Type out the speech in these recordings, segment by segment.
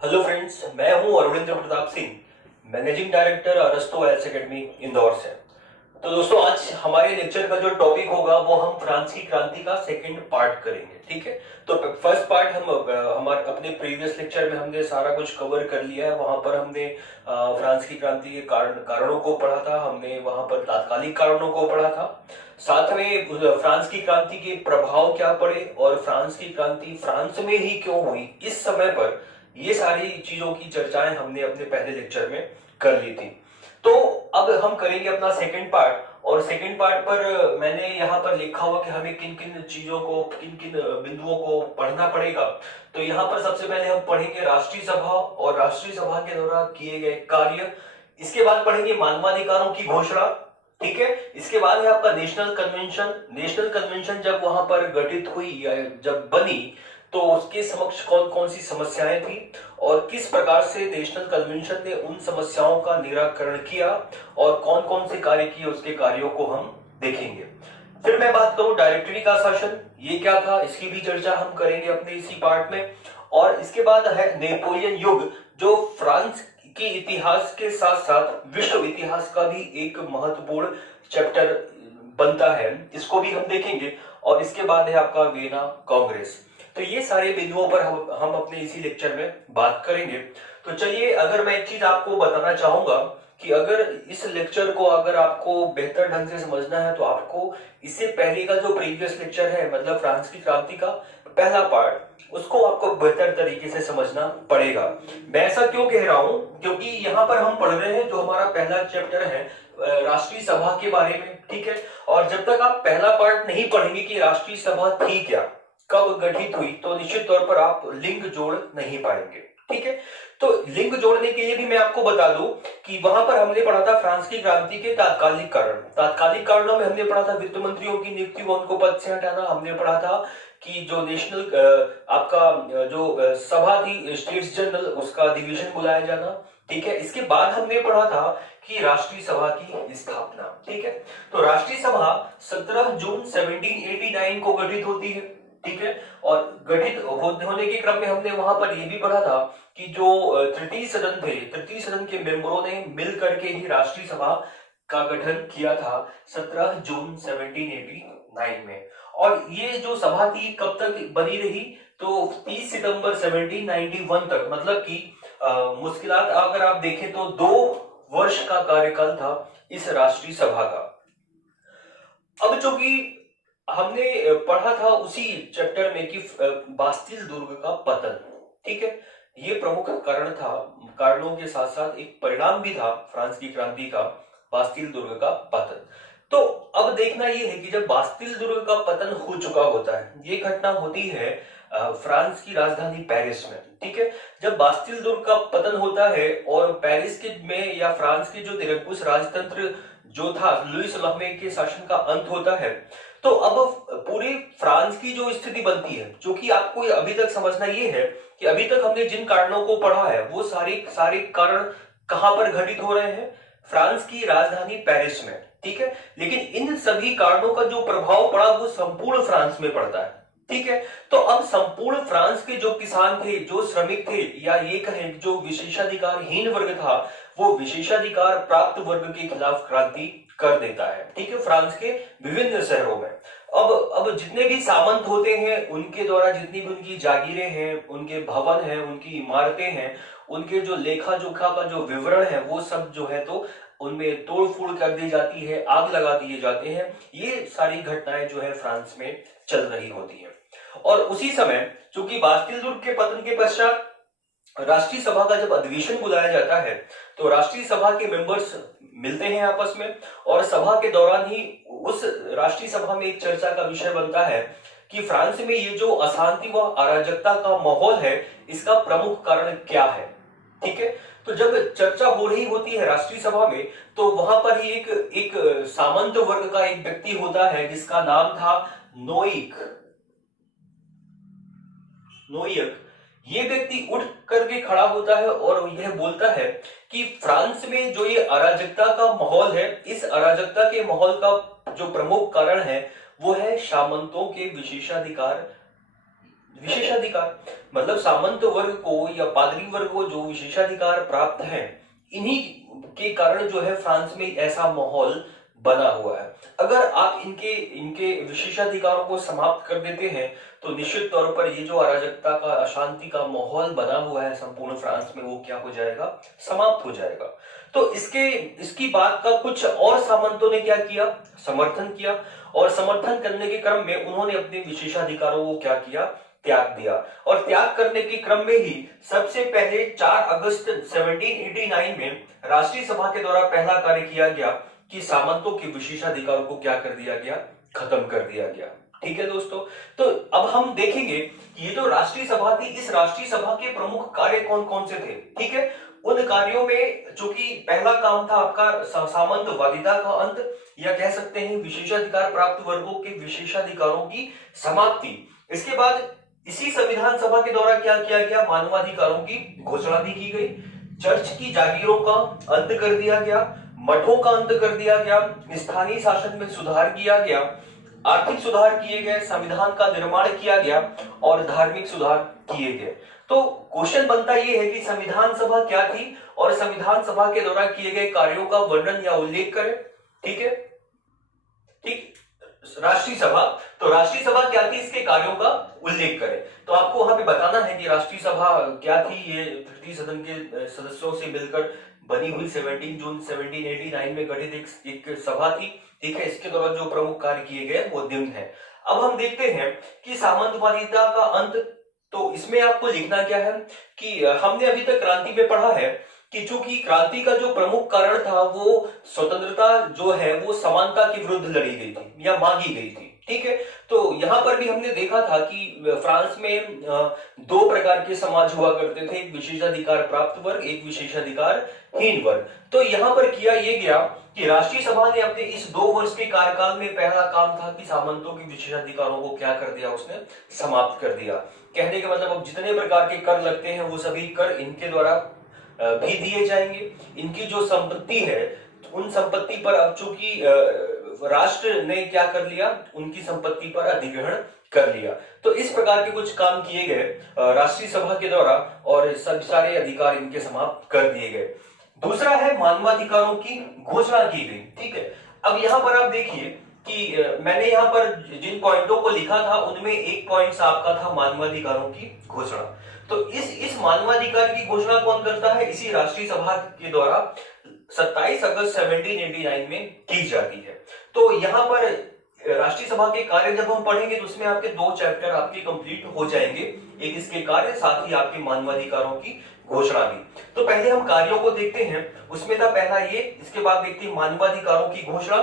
Hello friends, मैं हूं Arvindra Pratap Singh, managing director अरस्तु आईएएस एकेडमी इंदौर से। तो दोस्तों, आज हमारे लेक्चर का जो टॉपिक होगा वो हम फ्रांस की क्रांति का सेकंड पार्ट करेंगे। ठीक है, तो फर्स्ट पार्ट हम हमारे अपने प्रीवियस लेक्चर में हमने सारा कुछ कवर कर लिया है। वहां पर हमने फ्रांस की क्रांति के कारणों को पढ़ा था, हमने वहां पर तात्कालिक कारणों को पढ़ा था, साथ में फ्रांस की क्रांति के प्रभाव क्या पड़े और फ्रांस की क्रांति फ्रांस में ही क्यों हुई इस समय पर, ये सारी चीजों की चर्चाएं हमने अपने पहले लेक्चर में कर ली थी। तो अब हम करेंगे अपना सेकंड पार्ट, और सेकंड पार्ट पर मैंने यहाँ पर लिखा हुआ कि हमें किन किन चीजों को, किन किन बिंदुओं को पढ़ना पड़ेगा। तो यहाँ पर सबसे पहले हम पढ़ेंगे राष्ट्रीय सभा और राष्ट्रीय सभा के द्वारा किए गए कार्य। इसके बाद पढ़ेंगे मानवाधिकारों की घोषणा। ठीक है, इसके बाद है आपका नेशनल कन्वेंशन। नेशनल कन्वेंशन जब वहां पर गठित हुई या जब बनी तो उसके समक्ष कौन कौन सी समस्याएं थी और किस प्रकार से नेशनल कन्वेंशन ने उन समस्याओं का निराकरण किया और कौन कौन से कार्य किए, उसके कार्यों को हम देखेंगे। फिर मैं बात करूं डायरेक्टरी का शासन, ये क्या था, इसकी भी चर्चा हम करेंगे अपने इसी पार्ट में। और इसके बाद है नेपोलियन युग, जो फ्रांस के इतिहास के साथ साथ विश्व इतिहास का भी एक महत्वपूर्ण चैप्टर बनता है, इसको भी हम देखेंगे। और इसके बाद है आपका वियना कांग्रेस। तो ये सारे बिंदुओं पर हम अपने इसी लेक्चर में बात करेंगे। तो चलिए, अगर मैं एक चीज आपको बताना चाहूंगा कि अगर इस लेक्चर को अगर आपको बेहतर ढंग से समझना है तो आपको इससे पहले का जो प्रीवियस लेक्चर है, मतलब फ्रांस की क्रांति का पहला पार्ट, उसको आपको बेहतर तरीके से समझना पड़ेगा। मैं ऐसा क्यों कह रहा हूं, क्योंकि यहाँ पर हम पढ़ रहे हैं जो हमारा पहला चैप्टर है राष्ट्रीय सभा के बारे में। ठीक है, और जब तक आप पहला पार्ट नहीं पढ़ेंगे कि राष्ट्रीय सभा थी क्या, कब गठित हुई, तो निश्चित तौर पर आप लिंक जोड़ नहीं पाएंगे। ठीक है, तो लिंक जोड़ने के लिए भी मैं आपको बता दूं कि वहां पर हमने पढ़ा था फ्रांस की क्रांति के तात्कालिक कारण। तात्कालिक कारणों में हमने पढ़ा था वित्त मंत्रियों की नियुक्ति व उनको पद से हटाना। हमने पढ़ा था कि जो नेशनल आपका जो सभा थी स्टेट्स जनरल, उसका अधिवेशन बुलाया जाना। ठीक है, इसके बाद हमने पढ़ा था कि राष्ट्रीय सभा की स्थापना। ठीक है, तो राष्ट्रीय सभा 17 जून 1789 को गठित होती है। ठीक है, और गठित होने के क्रम में हमने वहां पर यह भी पढ़ा था कि जो तृतीय सदन थे, तृतीय सदन के मेंबरों ने मिल करके ही राष्ट्रीय सभा का गठन किया था 17 जून 1789 में। और ये जो सभा थी कब तक बनी रही, तो 30 सितंबर 1791 तक, मतलब कि मुश्किलात अगर आप देखें तो 2 वर्ष का कार्यकाल था इस राष्ट्रीय सभा का। अब चूंकि हमने पढ़ा था उसी चैप्टर में कि बास्तिल दुर्ग का पतन, ठीक है, ये प्रमुख कारण था, कारणों के साथ साथ एक परिणाम भी था फ्रांस की क्रांति का, बास्तिल दुर्ग का पतन। तो अब देखना ये है कि जब बास्तिल दुर्ग का पतन हो चुका होता है, ये घटना होती है फ्रांस की राजधानी पेरिस में। ठीक है, जब बास्तिल दुर्ग का पतन होता है और पेरिस के में या फ्रांस के जो निरंकुश राजतंत्र जो था लुईस लहमे के शासन का अंत होता है, तो अब पूरी फ्रांस की जो स्थिति बनती है, जो कि आपको अभी तक समझना ये है कि अभी तक हमने जिन कारणों को पढ़ा है वो सारे कारण कहां पर घटित हो रहे हैं, फ्रांस की राजधानी पेरिस में। ठीक है, लेकिन इन सभी कारणों का जो प्रभाव पड़ा वो संपूर्ण फ्रांस में पड़ता है। ठीक है, तो अब संपूर्ण फ्रांस के जो किसान थे, जो श्रमिक थे, या ये कहें जो विशेषाधिकारहीन वर्ग था, वो विशेषाधिकार प्राप्त वर्ग के खिलाफ क्रांति कर देता है। ठीक है, फ्रांस के विभिन्न शहरों में अब जितने भी सामंत होते हैं उनके द्वारा जितनी भी उनकी जागीरें हैं, उनके भवन हैं, उनकी इमारतें हैं, उनके जो लेखा जोखा का जो विवरण है वो सब जो है तो उनमें तोड़फोड़ कर दी जाती है, आग लगा दिए जाते हैं। ये सारी घटनाएं जो है फ्रांस में चल रही होती है। और उसी समय चूंकि बास्तिल दुर्ग के पतन के पश्चात राष्ट्रीय सभा का जब अधिवेशन बुलाया जाता है तो राष्ट्रीय सभा के मेंबर्स मिलते हैं आपस में, और सभा के दौरान ही उस राष्ट्रीय सभा में एक चर्चा का विषय बनता है कि फ्रांस में ये जो अशांति व अराजकता का माहौल है, इसका प्रमुख कारण क्या है। ठीक है, तो जब चर्चा हो रही होती है राष्ट्रीय सभा में, तो वहां पर ही एक सामंत वर्ग का एक व्यक्ति होता है जिसका नाम था नोयक। ये व्यक्ति उठ करके खड़ा होता है और यह बोलता है कि फ्रांस में जो ये अराजकता का माहौल है, इस अराजकता के माहौल का जो प्रमुख कारण है वो है सामंतों के विशेषाधिकार विशेषाधिकार मतलब सामंत वर्ग को या पादरी वर्ग को जो विशेषाधिकार प्राप्त है, इन्हीं के कारण जो है फ्रांस में ऐसा माहौल बना हुआ है। अगर आप इनके इनके विशेषाधिकारों को समाप्त कर देते हैं तो निश्चित तौर पर ये जो अराजकता का, अशांति का माहौल बना हुआ है संपूर्ण फ्रांस में, वो क्या हो जाएगा, समाप्त हो जाएगा। तो इसकी बात का कुछ और सामंतों ने क्या किया, समर्थन किया, और समर्थन करने के क्रम में उन्होंने अपने विशेषाधिकारों को क्या किया, त्याग दिया। और त्याग करने के क्रम में ही सबसे पहले 4 अगस्त 1789 में राष्ट्रीय सभा के द्वारा पहला कार्य किया गया कि सामंतों के विशेषाधिकारों को क्या कर दिया गया, खत्म कर दिया गया। ठीक है दोस्तों, तो अब हम देखेंगे कि ये जो राष्ट्रीय सभा थी, इस राष्ट्रीय सभा के प्रमुख कार्य कौन कौन से थे। ठीक है, उन कार्यों में जो कि पहला काम था आपका सामंतवादिता का अंत, या कह सकते हैं विशेषाधिकार प्राप्त वर्गों के विशेषाधिकारों की समाप्ति। इसके बाद इसी संविधान सभा के द्वारा क्या किया गया, मानवाधिकारों की घोषणा भी की गई। चर्च की जागीरों का अंत कर दिया गया, मठों का अंत कर दिया गया, स्थानीय शासन में सुधार किया गया, आर्थिक सुधार किए गए, संविधान का निर्माण किया गया और धार्मिक सुधार किए गए। तो क्वेश्चन बनता यह है कि संविधान सभा क्या थी और संविधान सभा के द्वारा किए गए कार्यों का वर्णन या उल्लेख करें। ठीक है, ठीक, राष्ट्रीय सभा, तो राष्ट्रीय सभा क्या थी, इसके कार्यों का उल्लेख करें। तो आपको वहां पे बताना है कि राष्ट्रीय सभा क्या थी। ये तृतीय सदन के सदस्यों से मिलकर बनी हुई 17 जून 1789 में गठित एक सभा थी। ठीक है, इसके द्वारा जो प्रमुख कार्य किए गए वो निम्न है। अब हम देखते हैं कि सामंतवादिता का अंत, तो इसमें आपको लिखना क्या है कि हमने अभी तक क्रांति में पढ़ा है कि चूंकि क्रांति का जो प्रमुख कारण था वो स्वतंत्रता जो है वो समानता के विरुद्ध लड़ी गई थी या मांगी गई थी। ठीक है, तो यहां पर भी हमने देखा था कि फ्रांस में 2 प्रकार के समाज हुआ करते थे, एक विशेषाधिकार प्राप्त वर्ग, एक विशेषाधिकार हीन वर्ग। तो यहां पर किया यह गया कि राष्ट्रीय सभा ने अपने इस 2 वर्ष के कार्यकाल में पहला काम था कि सामंतों के विशेषाधिकारों को क्या कर दिया, उसने समाप्त कर दिया। कहने का मतलब अब जितने प्रकार के कर लगते हैं वो सभी कर इनके द्वारा भी दिए जाएंगे। इनकी जो संपत्ति है उन संपत्ति पर अब चूंकि राष्ट्र ने क्या कर लिया, उनकी संपत्ति पर अधिग्रहण कर लिया। तो इस प्रकार के कुछ काम किए गए राष्ट्रीय सभा के द्वारा और सब सारे अधिकार इनके समाप्त कर दिए गए। दूसरा है मानवाधिकारों की घोषणा की गई। ठीक है, अब यहां पर आप देखिए कि मैंने यहाँ पर जिन पॉइंटों को लिखा था उनमें एक पॉइंट आपका था मानवाधिकारों की घोषणा। तो इस मानवाधिकार की घोषणा कौन करता है, इसी राष्ट्रीय सभा के द्वारा 27 अगस्त 1789 में की जाती है। तो यहाँ पर राष्ट्रीय सभा के कार्य जब हम पढ़ेंगे तो उसमें आपके 2 चैप्टर आपके कंप्लीट हो जाएंगे, एक इसके कार्य, साथ ही आपके मानवाधिकारों की घोषणा भी। तो पहले हम कार्यों को देखते हैं, उसमें था पहला ये, इसके बाद देखते हैं मानवाधिकारों की घोषणा।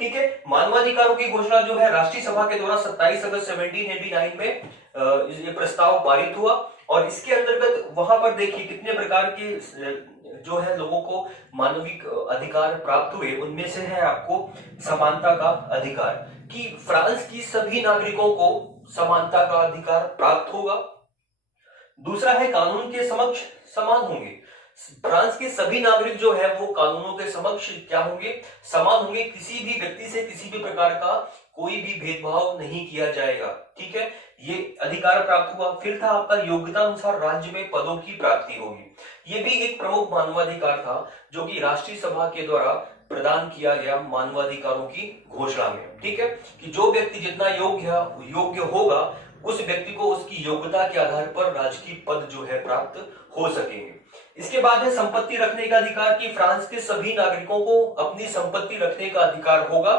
ठीक है, मानवाधिकारों की घोषणा जो है राष्ट्रीय सभा के द्वारा 27 अगस्त 1789 में ये प्रस्ताव पारित हुआ और इसके अंतर्गत वहां पर देखिए कितने प्रकार के जो है लोगों को मानविक अधिकार प्राप्त हुए। उनमें से है आपको समानता का अधिकार, कि फ्रांस की सभी नागरिकों को समानता का अधिकार प्राप्त होगा। दूसरा है कानून के समक्ष समान होंगे, फ्रांस के सभी नागरिक जो है वो कानूनों के समक्ष क्या होंगे, समान होंगे। किसी भी व्यक्ति से किसी भी प्रकार का कोई भी भेदभाव नहीं किया जाएगा। ठीक है, ये अधिकार प्राप्त हुआ। फिर था आपका योग्यता अनुसार राज्य में पदों की प्राप्ति होगी। ये भी एक प्रमुख मानवाधिकार था जो कि राष्ट्रीय सभा के द्वारा प्रदान किया गया मानवाधिकारों की घोषणा में। ठीक है, कि जो व्यक्ति जितना योग्य होगा उस व्यक्ति को उसकी योग्यता के आधार पर राजकीय पद जो है प्राप्त हो सकेंगे। इसके बाद है संपत्ति रखने का अधिकार, कि फ्रांस के सभी नागरिकों को अपनी संपत्ति रखने का अधिकार होगा।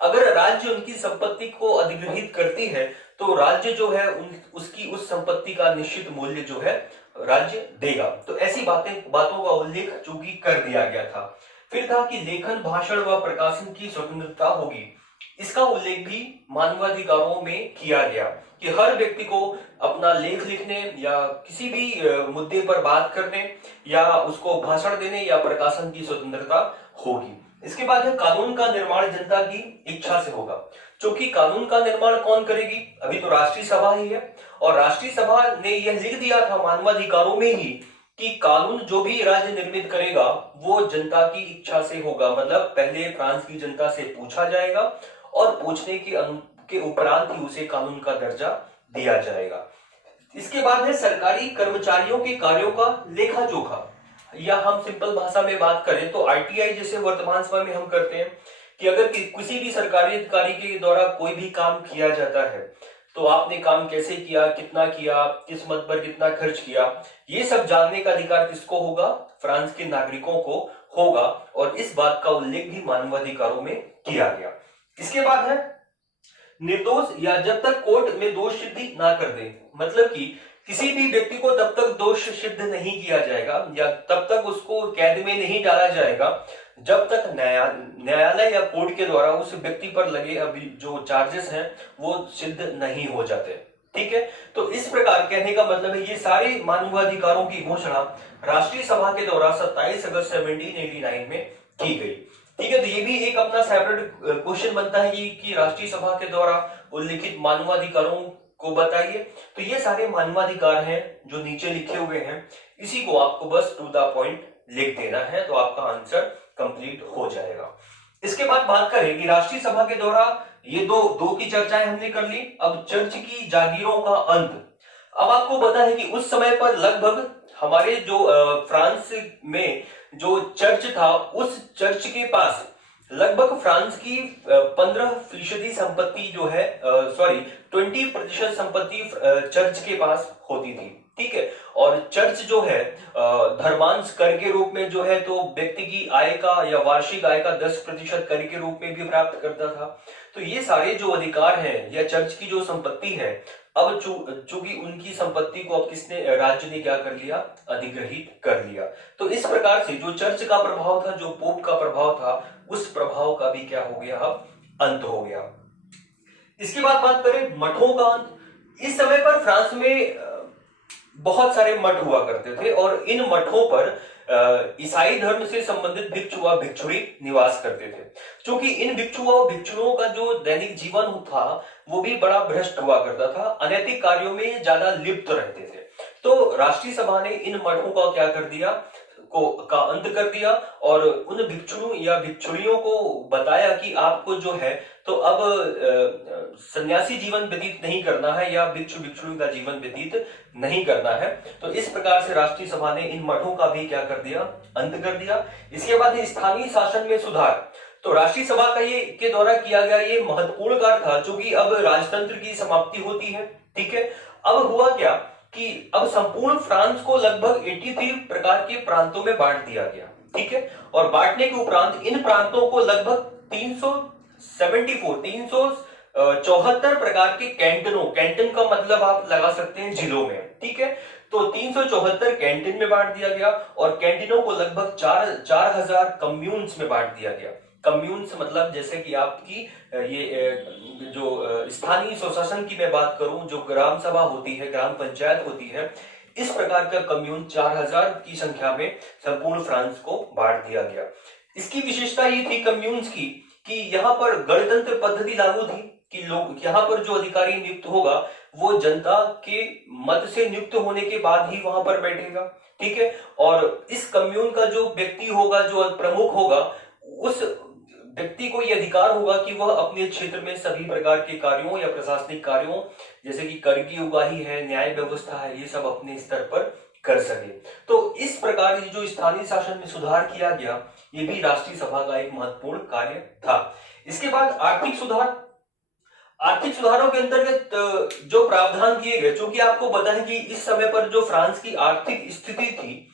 अगर राज्य उनकी संपत्ति को अधिग्रहित करती है तो राज्य जो है उसकी उस संपत्ति का निश्चित मूल्य जो है राज्य देगा। तो ऐसी बातों का उल्लेख चूंकि कर दिया गया था। फिर था कि लेखन, भाषण व प्रकाशन की स्वतंत्रता होगी। इसका उल्लेख भी मानवाधिकारों में किया गया कि हर व्यक्ति को अपना लेख लिखने या किसी भी मुद्दे पर बात करने या उसको भाषण देने या प्रकाशन की स्वतंत्रता होगी। इसके बाद है कानून का निर्माण जनता की इच्छा से होगा। क्योंकि कानून का निर्माण कौन करेगी, अभी तो राष्ट्रीय सभा ही है और राष्ट्रीय सभा ने यह लिख दिया था मानवाधिकारों में ही कि कानून जो भी राज्य निर्मित करेगा वो जनता की इच्छा से होगा। मतलब पहले फ्रांस की जनता से पूछा जाएगा और पूछने के उपरांत ही उसे कानून का दर्जा दिया जाएगा। इसके बाद है सरकारी कर्मचारियों के कार्यों का लेखा जोखा, या हम सिंपल भाषा में बात करें तो आरटीआई जैसे वर्तमान समय में हम करते हैं कि अगर किसी भी सरकारी अधिकारी के द्वारा कोई भी काम किया जाता है तो आपने काम कैसे किया, कितना किया, किस मद पर कितना खर्च किया, ये सब जानने का अधिकार किसको होगा? फ्रांस के नागरिकों को होगा। और इस बात का उल्लेख भी मानवाधिकारों में किया गया। इसके बाद है निर्दोष या जब तक कोर्ट में दोष सिद्धि ना कर दे, मतलब कि किसी भी व्यक्ति को तब तक दोष सिद्ध नहीं किया जाएगा या तब तक उसको कैद में नहीं डाला जाएगा जब तक न्यायालय या कोर्ट के द्वारा उस व्यक्ति पर लगे अभी जो चार्जेस हैं वो सिद्ध नहीं हो जाते। ठीक है, तो इस प्रकार कहने का मतलब है ये सारे मानवाधिकारों की घोषणा राष्ट्रीय सभा के द्वारा 27 अगस्त 1789 में की गई। ठीक है, तो ये भी एक अपना सेपरेट क्वेश्चन बनता है कि राष्ट्रीय सभा के द्वारा उल्लिखित मानवाधिकारों को बताइए। तो ये सारे मानवाधिकार हैं जो नीचे लिखे हुए हैं, इसी को आपको बस टू द पॉइंट लिख देना है तो आपका आंसर कंप्लीट हो जाएगा। इसके बाद बात करें कि राष्ट्रीय सभा के द्वारा ये दो की चर्चाएं हमने कर ली। अब चर्च की जागीरों का अंत। अब आपको पता है कि उस समय पर लगभग हमारे जो फ्रांस में जो चर्च था उस चर्च के पास लगभग फ्रांस की 15% संपत्ति जो है 20% संपत्ति चर्च के पास होती थी। ठीक है, और चर्च जो है धर्मांश कर के रूप में जो है तो व्यक्ति की आय का या वार्षिक आय का 10% कर के रूप में भी प्राप्त करता था। तो ये सारे जो अधिकार हैं या चर्च की जो संपत्ति है, अब चूंकि उनकी संपत्ति को अब किसने, राज्य ने क्या कर लिया, अधिग्रहित कर लिया। तो इस प्रकार से जो चर्च का प्रभाव था, जो पोप का प्रभाव था, उस प्रभाव का भी क्या हो गया, अब अंत हो गया। इसके बाद बात करें मठों का अंत। इस समय पर फ्रांस में बहुत सारे मठ हुआ करते थे और इन मठों पर ईसाई धर्म से संबंधित भिक्षु व भिक्षुणी निवास करते थे। क्योंकि इन भिक्षु व भिक्षुओं का जो दैनिक जीवन था वो भी बड़ा भ्रष्ट हुआ करता था, अनैतिक कार्यों में ज्यादा लिप्त रहते थे। तो राष्ट्रीय सभा ने इन मठों का क्या कर दिया, का अंत कर दिया और उन भिक्षुओं या भिक्षुणियों को बताया कि आपको जो है तो अब सन्यासी जीवन व्यतीत नहीं करना है या भिक्षु भिक्षुणी का जीवन व्यतीत नहीं करना है। तो इस प्रकार से राष्ट्रीय सभा ने इन मठों का भी क्या कर दिया, अंत कर दिया। इसके बाद स्थानीय शासन में सुधार। तो राष्ट्रीय सभा का ये के द्वारा किया गया ये महत्वपूर्ण कार्य था, क्योंकि अब राजतंत्र की समाप्ति होती है। ठीक है, अब हुआ क्या कि अब संपूर्ण फ्रांस को लगभग 83 प्रकार के प्रांतों में बांट दिया गया। ठीक है, और बांटने के उपरांत इन प्रांतों को लगभग 374 प्रकार के कैंटनों, कैंटन का मतलब आप लगा सकते हैं जिलों में। ठीक है, तो 374 कैंटन में बांट दिया गया और कैंटिनों को लगभग 4000 कम्यून्स में बांट दिया गया। कम्यून्स मतलब जैसे कि आपकी ये जो स्थानीय स्वशासन की मैं बात करूं, जो ग्राम सभा होती है, ग्राम पंचायत होती है, इस प्रकार का कम्यून 4000 की संख्या में संपूर्ण फ्रांस को बांट दिया गया। इसकी विशेषता ये थी कम्यून्स की कि यहाँ पर गणतंत्र पद्धति लागू थी कि लोग यहाँ पर जो अधिकारी नियुक्त होगा वो जनता के मत से नियुक्त होने के बाद ही वहां पर बैठेगा। ठीक है, और इस कम्यून का जो व्यक्ति होगा, जो प्रमुख होगा, उस व्यक्ति को यह अधिकार होगा कि वह अपने क्षेत्र में सभी प्रकार के कार्यों या प्रशासनिक कार्यों जैसे कि कर की उगाही है, न्याय व्यवस्था है, ये सब अपने स्तर पर कर सके। तो इस प्रकार जो स्थानीय शासन में सुधार किया गया ये भी राष्ट्रीय सभा का एक महत्वपूर्ण कार्य था। इसके बाद आर्थिक सुधार। आर्थिक सुधारों के अंतर्गत जो प्रावधान किए गए, क्योंकि आपको पता है कि इस समय पर जो फ्रांस की आर्थिक स्थिति थी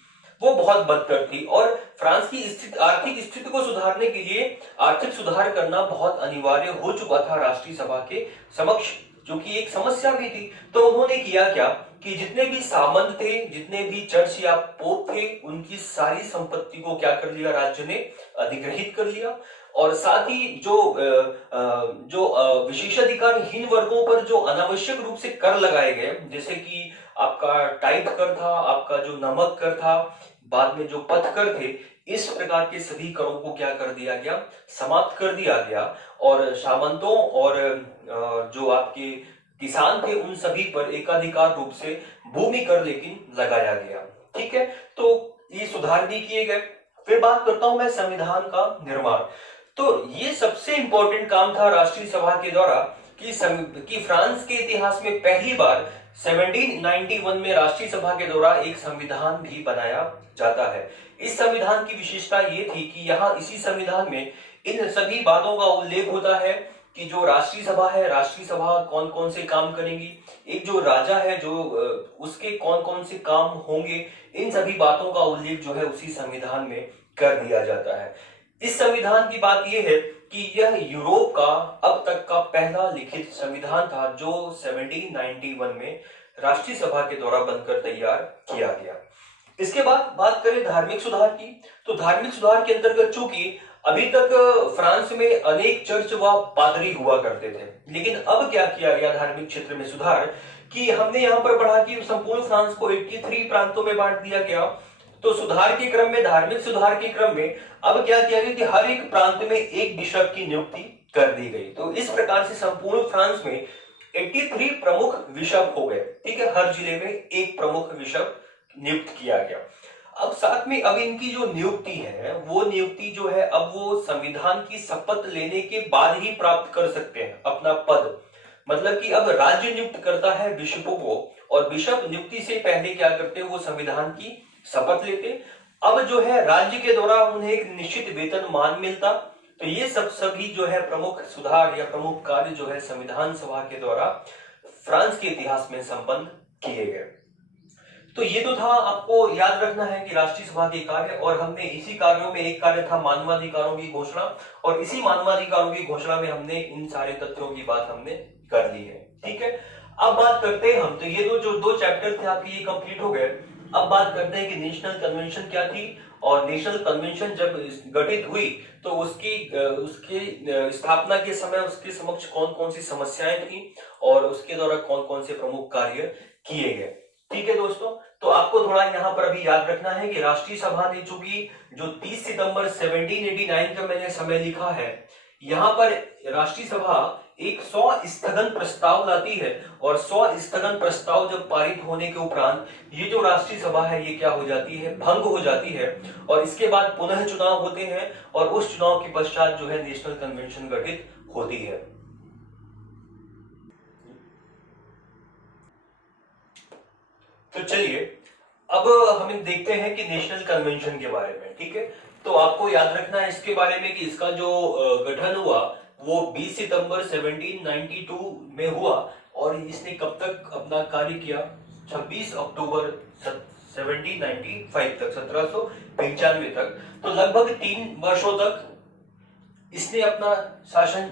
वो बहुत बदतर थी और फ्रांस की आर्थिक स्थिति को सुधारने के लिए आर्थिक सुधार करना बहुत अनिवार्य हो चुका था राष्ट्रीय सभा के समक्ष, जो कि एक समस्या भी थी। तो उन्होंने किया क्या कि जितने भी सामंत थे, जितने भी चर्च या पोप थे, उनकी सारी संपत्ति को क्या कर लिया, राज्य ने अधिग्रहित कर लिया। और साथ ही जो विशेषाधिकारहीन वर्गों पर जो अनावश्यक रूप से कर लगाए गए, जैसे कि आपका टाइप कर था, आपका जो नमक कर था, बाद में जो पथ कर थे, इस प्रकार के सभी करों को क्या कर दिया गया, समाप्त कर दिया गया। और सामंतों और जो आपके किसान थे उन सभी पर एकाधिकार रूप से भूमि कर लेकिन लगाया गया। ठीक है, तो ये सुधार भी किए गए। फिर बात करता हूं मैं संविधान का निर्माण। तो ये सबसे इंपॉर्टेंट काम था राष्ट्रीय सभा के द्वारा कि फ्रांस के इतिहास में पहली बार 1791 में राष्ट्रीय सभा के द्वारा एक संविधान भी बनाया जाता है। इस संविधान की विशेषता ये थी कि यहाँ इसी संविधान में इन सभी बातों का उल्लेख होता है कि जो राष्ट्रीय सभा है, राष्ट्रीय सभा कौन कौन से काम करेगी, एक जो राजा है जो उसके कौन कौन से काम होंगे, इन सभी बातों का उल्लेख जो है उसी संविधान में कर दिया जाता है। इस संविधान की बात यह है कि यह यूरोप का अब तक का पहला लिखित संविधान था जो 1791 में राष्ट्रीय सभा के द्वारा बनकर तैयार किया गया। इसके बाद बात करें धार्मिक सुधार की, तो धार्मिक सुधार के अंतर्गत चूंकि अभी तक फ्रांस में अनेक चर्च व पादरी हुआ करते थे, लेकिन अब क्या किया गया धार्मिक क्षेत्र में सुधार कि हमने यहाँ पर पढ़ा कि संपूर्ण फ्रांस को 83 प्रांतों में बांट दिया गया। तो सुधार के क्रम में, धार्मिक सुधार के क्रम में अब क्या किया गया कि हर एक प्रांत में एक बिशप की नियुक्ति कर दी गई। तो इस प्रकार से संपूर्ण फ्रांस में 83 प्रमुख बिशप हो गए, ठीक है, हर जिले में एक प्रमुख बिशप नियुक्त किया गया। अब साथ में अब इनकी जो नियुक्ति है वो नियुक्ति जो है अब वो संविधान की शपथ लेने के बाद ही प्राप्त कर सकते हैं अपना पद। मतलब कि अब राज्य नियुक्त करता है बिशपों को और बिशप नियुक्ति से पहले क्या करते हैं, वो संविधान की शपथ लेते। अब जो है राज्य के द्वारा उन्हें एक निश्चित वेतनमान मिलता। तो ये सभी जो है प्रमुख सुधार या प्रमुख कार्य जो है संविधान सभा के द्वारा फ्रांस के इतिहास में संपन्न किए गए। तो ये तो था, आपको याद रखना है कि राष्ट्रीय सभा के कार्य, और हमने इसी कार्यों में एक कार्य था मानवाधिकारों की घोषणा, और इसी मानवाधिकारों की घोषणा में हमने इन सारे तथ्यों की बात हमने कर ली है। ठीक है, अब बात करते हैं हम, तो ये जो दो चैप्टर थे आपके ये कंप्लीट हो गए। अब बात करते हैं कि नेशनल कन्वेंशन क्या थी, और नेशनल कन्वेंशन जब गठित हुई तो उसके स्थापना के समय उसके समक्ष कौन कौन सी समस्याएं थी और उसके द्वारा कौन कौन से प्रमुख कार्य किए गए। ठीक है दोस्तों, तो आपको थोड़ा यहाँ पर अभी याद रखना है कि राष्ट्रीय सभा ने चूंकि जो 30 सितंबर 1789 का मैंने समय लिखा है, यहाँ पर राष्ट्रीय सभा एक 100 स्थगन प्रस्ताव लाती है, और 100 स्थगन प्रस्ताव जब पारित होने के उपरांत ये जो राष्ट्रीय सभा है ये क्या हो जाती है, भंग हो जाती है, और इसके बाद पुनः चुनाव होते हैं, और उस चुनाव के पश्चात जो है नेशनल कन्वेंशन गठित होती है। तो चलिए अब हम देखते हैं कि नेशनल कन्वेंशन के बारे में। ठीक है, तो आपको याद रखना है इसके बारे में कि इसका जो गठन हुआ वो 20 सितंबर 1792 में हुआ, और इसने कब तक अपना कार्य किया, 26 अक्टूबर 1795 तक, 1795 तक। तो लगभग 3 वर्षों तक इसने अपना शासन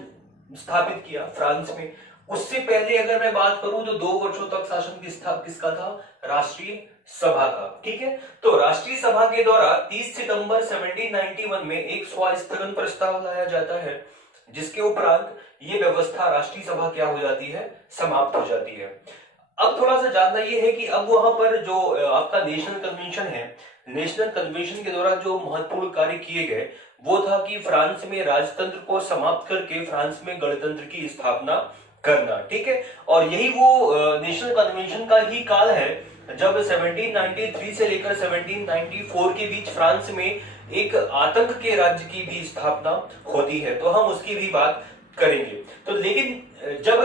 स्थापित किया फ्रांस में। उससे पहले अगर मैं बात करूं तो 2 वर्षों तक शासन किसका था, राष्ट्रीय सभा का। ठीक है, तो राष्ट्रीय सभा के द्वारा 30 सितंबर 1791 में एक स्थगन प्रस्ताव लाया जाता है, जिसके उपरांत ये व्यवस्था राष्ट्रीय सभा क्या हो जाती है, समाप्त हो जाती है। अब थोड़ा सा जानना ये है कि अब वहां पर जो आपका नेशनल कन्वेंशन है, नेशनल कन्वेंशन के द्वारा जो महत्वपूर्ण कार्य किए गए वो था कि फ्रांस में राजतंत्र को समाप्त करके फ्रांस में गणतंत्र की स्थापना करना। ठीक है, और यही वो नेशनल कन्वेंशन का ही काल है जब 1793 से लेकर 1794 के बीच फ्रांस में एक आतंक के राज्य की भी स्थापना होती है, तो हम उसकी भी बात करेंगे। तो लेकिन जब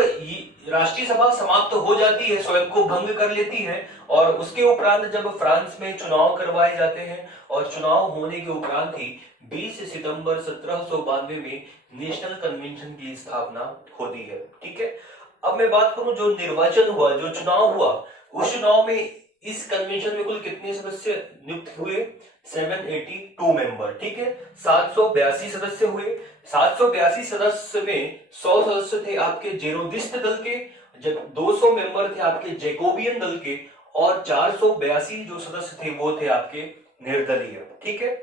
राष्ट्रीय सभा समाप्त हो जाती है, स्वयं को भंग कर लेती है, और उसके उपरांत जब फ्रांस में चुनाव करवाए जाते हैं, और चुनाव होने के उपरांत ही 20 सितंबर 1792 में नेशनल कन्वेंशन की स्थापना होती है। ठीक है, अब मैं बात करूं जो निर्वाचन हुआ, जो चुनाव हुआ, उस चुनाव में इस कन्वेंशन में कुल कितने सदस्य नियुक्त हुए, 782 मेंबर। ठीक है, 782 सदस्य हुए। 782 सदस्य में 100 सदस्य थे आपके जेरोनिस्ट दल के, 200 मेंबर थे आपके जैकोबियन दल के, और 482 जो सदस्य थे वो थे आपके निर्दलीय। ठीक है,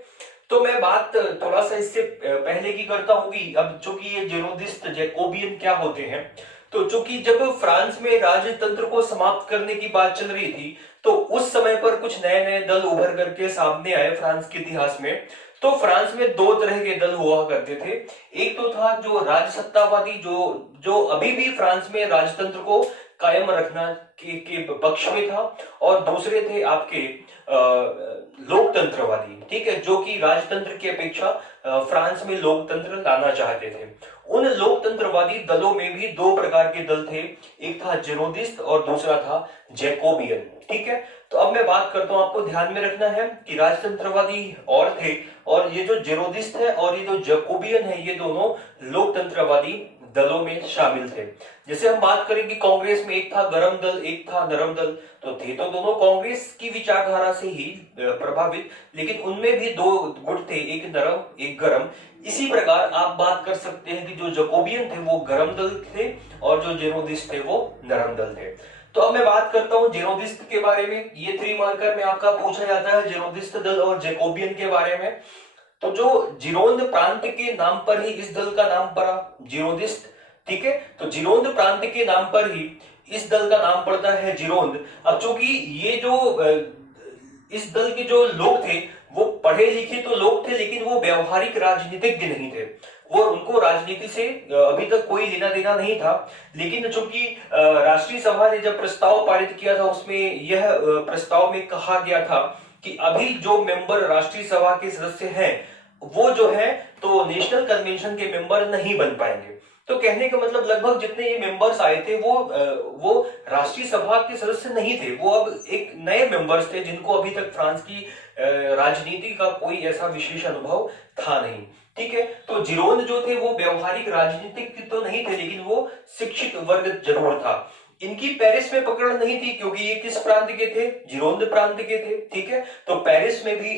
तो मैं बात थोड़ा सा इससे पहले की करता हूं कि अब चूंकि ये जेरोनिस्ट जैकोबियन क्या होते हैं, तो चूंकि जब फ्रांस में राजतंत्र को समाप्त करने की बात चल रही थी, तो उस समय पर कुछ नए नए दल उभर करके सामने आए फ्रांस के इतिहास में। तो फ्रांस में 2 तरह के दल हुआ करते थे। एक तो था जो राजसत्तावादी, जो अभी भी फ्रांस में राजतंत्र को कायम रखना के पक्ष में था, और दूसरे थे आपके लोकतंत्रवादी, ठीक है, जो कि राजतंत्र की अपेक्षा फ्रांस में लोकतंत्र लाना चाहते थे। उन लोकतंत्रवादी दलों में भी दो प्रकार के दल थे, एक था जेरोनिस्ट और दूसरा था जैकोबियन, ठीक है। तो अब मैं बात करता हूं, आपको ध्यान में रखना है कि राजतंत्रवादी और थे, और ये जो जेरोनिस्ट है और ये जो जैकोबियन है, ये दोनों लोकतंत्रवादी दलों में शामिल थे। जैसे हम बात करें कि कांग्रेस में एक था गरम दल, एक था नरम दल, तो थे तो दोनों कांग्रेस की विचारधारा से ही प्रभावित, लेकिन उनमें भी दो गुट थे, एक नरम एक गरम। इसी प्रकार आप बात कर सकते हैं कि जो जैकोबियन थे वो गरम दल थे और जो जेरोनिस्ट थे वो नरम दल थे। तो अब मैं बात करता हूं जेरोनिस्ट के बारे में। ये 3 मार्कर में आपका पूछा जाता है जेरोनिस्ट दल और जैकोबियन के बारे में। तो जो जिरोंद प्रांत के नाम पर ही इस दल का नाम पड़ा, जिरोनिस्ट, ठीक है। तो जिरोंद प्रांत के नाम पर ही इस दल का नाम पड़ता है जिरोंद। अब चूंकि ये जो इस दल के जो लोग थे वो पढ़े लिखे तो लोग थे, लेकिन वो व्यवहारिक राजनीतिज्ञ नहीं थे, वो उनको राजनीति से अभी तक कोई लेना देना नहीं था। लेकिन चूंकि राष्ट्रीय सभा ने जब प्रस्ताव पारित किया था, उसमें यह प्रस्ताव में कहा गया था कि अभी जो मेंबर राष्ट्रीय सभा के सदस्य हैं वो जो है तो नेशनल कन्वेंशन के मेंबर नहीं बन पाएंगे। तो कहने का मतलब लगभग जितने ये मेंबर्स आए थे वो राष्ट्रीय सभा के सदस्य नहीं थे, वो अब एक नए मेंबर्स थे जिनको अभी तक फ्रांस की राजनीति का कोई ऐसा विशेष अनुभव था नहीं, ठीक है। तो जिरोंद जो थे वो व्यवहारिक राजनीतिक तो नहीं थे, लेकिन वो शिक्षित वर्ग जरूर था। इनकी पेरिस में पकड़ नहीं थी क्योंकि ये किस प्रांत के थे, जिरोंद प्रांत के थे, ठीक है। तो पेरिस में भी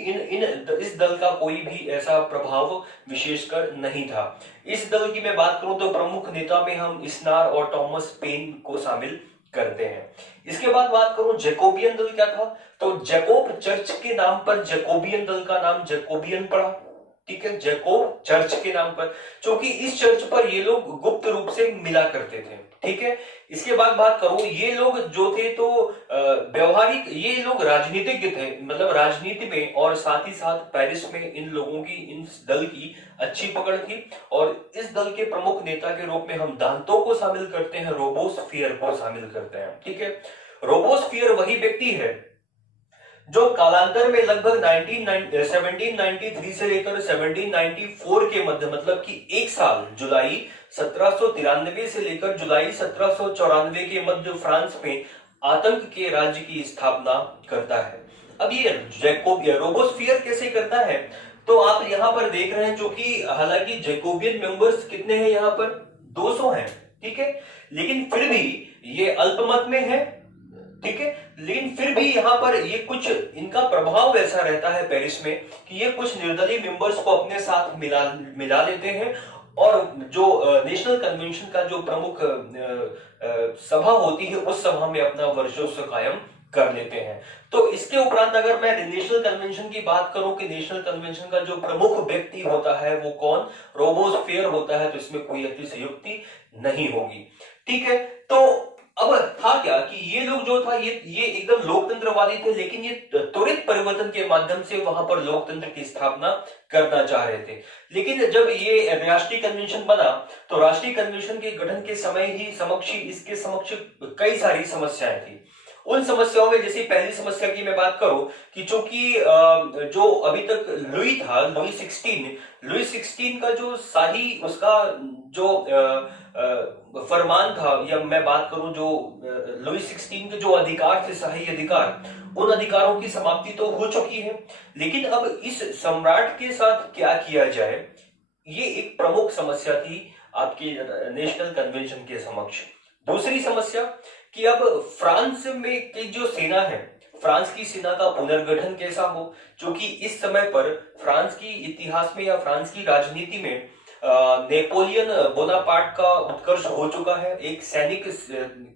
इस दल का कोई भी ऐसा प्रभाव विशेषकर नहीं था। इस दल की मैं बात करूं तो प्रमुख नेता में हम स्नार और थॉमस पेन को शामिल करते हैं। इसके बाद बात करूं जैकोबियन दल क्या था, तो जैकोब चर्च के नाम पर जैकोबियन दल का नाम जैकोबियन पड़ा, ठीक है, जैकोब चर्च के नाम पर, क्योंकि इस चर्च पर ये लोग गुप्त रूप से मिला करते थे, ठीक है। इसके बाद बात करूं, ये लोग जो थे तो व्यवहारिक, ये लोग राजनीतिज्ञ थे, मतलब राजनीति में, और साथ ही साथ पेरिस में इन लोगों की, इन दल की अच्छी पकड़ थी। और इस दल के प्रमुख नेता के रूप में हम दांतों को शामिल करते हैं, रोबोस्फियर को शामिल करते हैं, ठीक है। रोबोस्फियर वही व्यक्ति है जो कालांतर में लगभग 1793 से लेकर 1794 के मध्य, मतलब कि एक साल, जुलाई 1793 से लेकर जुलाई 1794 के मध्य फ्रांस में आतंक के राज्य की स्थापना करता है। अब ये रोबोस्फियर कैसे करता है, तो आप यहां पर देख रहे हैं, जो कि हालांकि जैकोबियन मेंबर्स कितने हैं यहां पर, 200 हैं, ठीक है, लेकिन फिर भी ये अल्पमत में है, ठीक है। लेकिन फिर भी यहाँ पर ये कुछ, इनका प्रभाव ऐसा रहता है पेरिस में कि ये कुछ निर्दलीय मेंबर्स को अपने साथ मिला लेते हैं, और जो नेशनल कन्वेंशन का जो प्रमुख सभा होती है उस सभा में अपना वर्चस्व कायम कर लेते हैं। तो इसके उपरांत अगर मैं नेशनल कन्वेंशन की बात करूं कि नेशनल कन्वेंशन का जो प्रमुख व्यक्ति होता है वो कौन, रोबोस्फियर होता है, तो इसमें कोई अतिशयोक्ति नहीं होगी, ठीक है। तो अब था क्या कि ये लोग जो था ये एकदम लोकतंत्रवादी थे, लेकिन ये त्वरित परिवर्तन के माध्यम से वहां पर लोकतंत्र की स्थापना करना चाह रहे थे। लेकिन जब ये राष्ट्रीय कन्वेंशन बना तो राष्ट्रीय कन्वेंशन के गठन के समय ही इसके समक्ष कई सारी समस्याएं थी। उन समस्याओं में जैसे पहली समस्या की मैं बात करूं कि चूंकि जो अभी तक लुई था, लुई 16 का जो शाही, उसका जो फरमान था, या मैं बात करूं जो लुई 16 के जो अधिकार थे, शाही अधिकार, उन अधिकारों की समाप्ति तो हो चुकी है, लेकिन अब इस सम्राट के साथ क्या किया जाए, ये एक प्रमुख समस्या थी आपकी नेशनल कन्वेंशन के समक्ष। दूसरी समस्या कि अब फ्रांस में की जो सेना है, फ्रांस की सेना का पुनर्गठन कैसा हो, क्योंकि इस समय पर फ्रांस की इतिहास में या फ्रांस की राजनीति में नेपोलियन बोनापार्ट का उत्कर्ष हो चुका है, एक सैनिक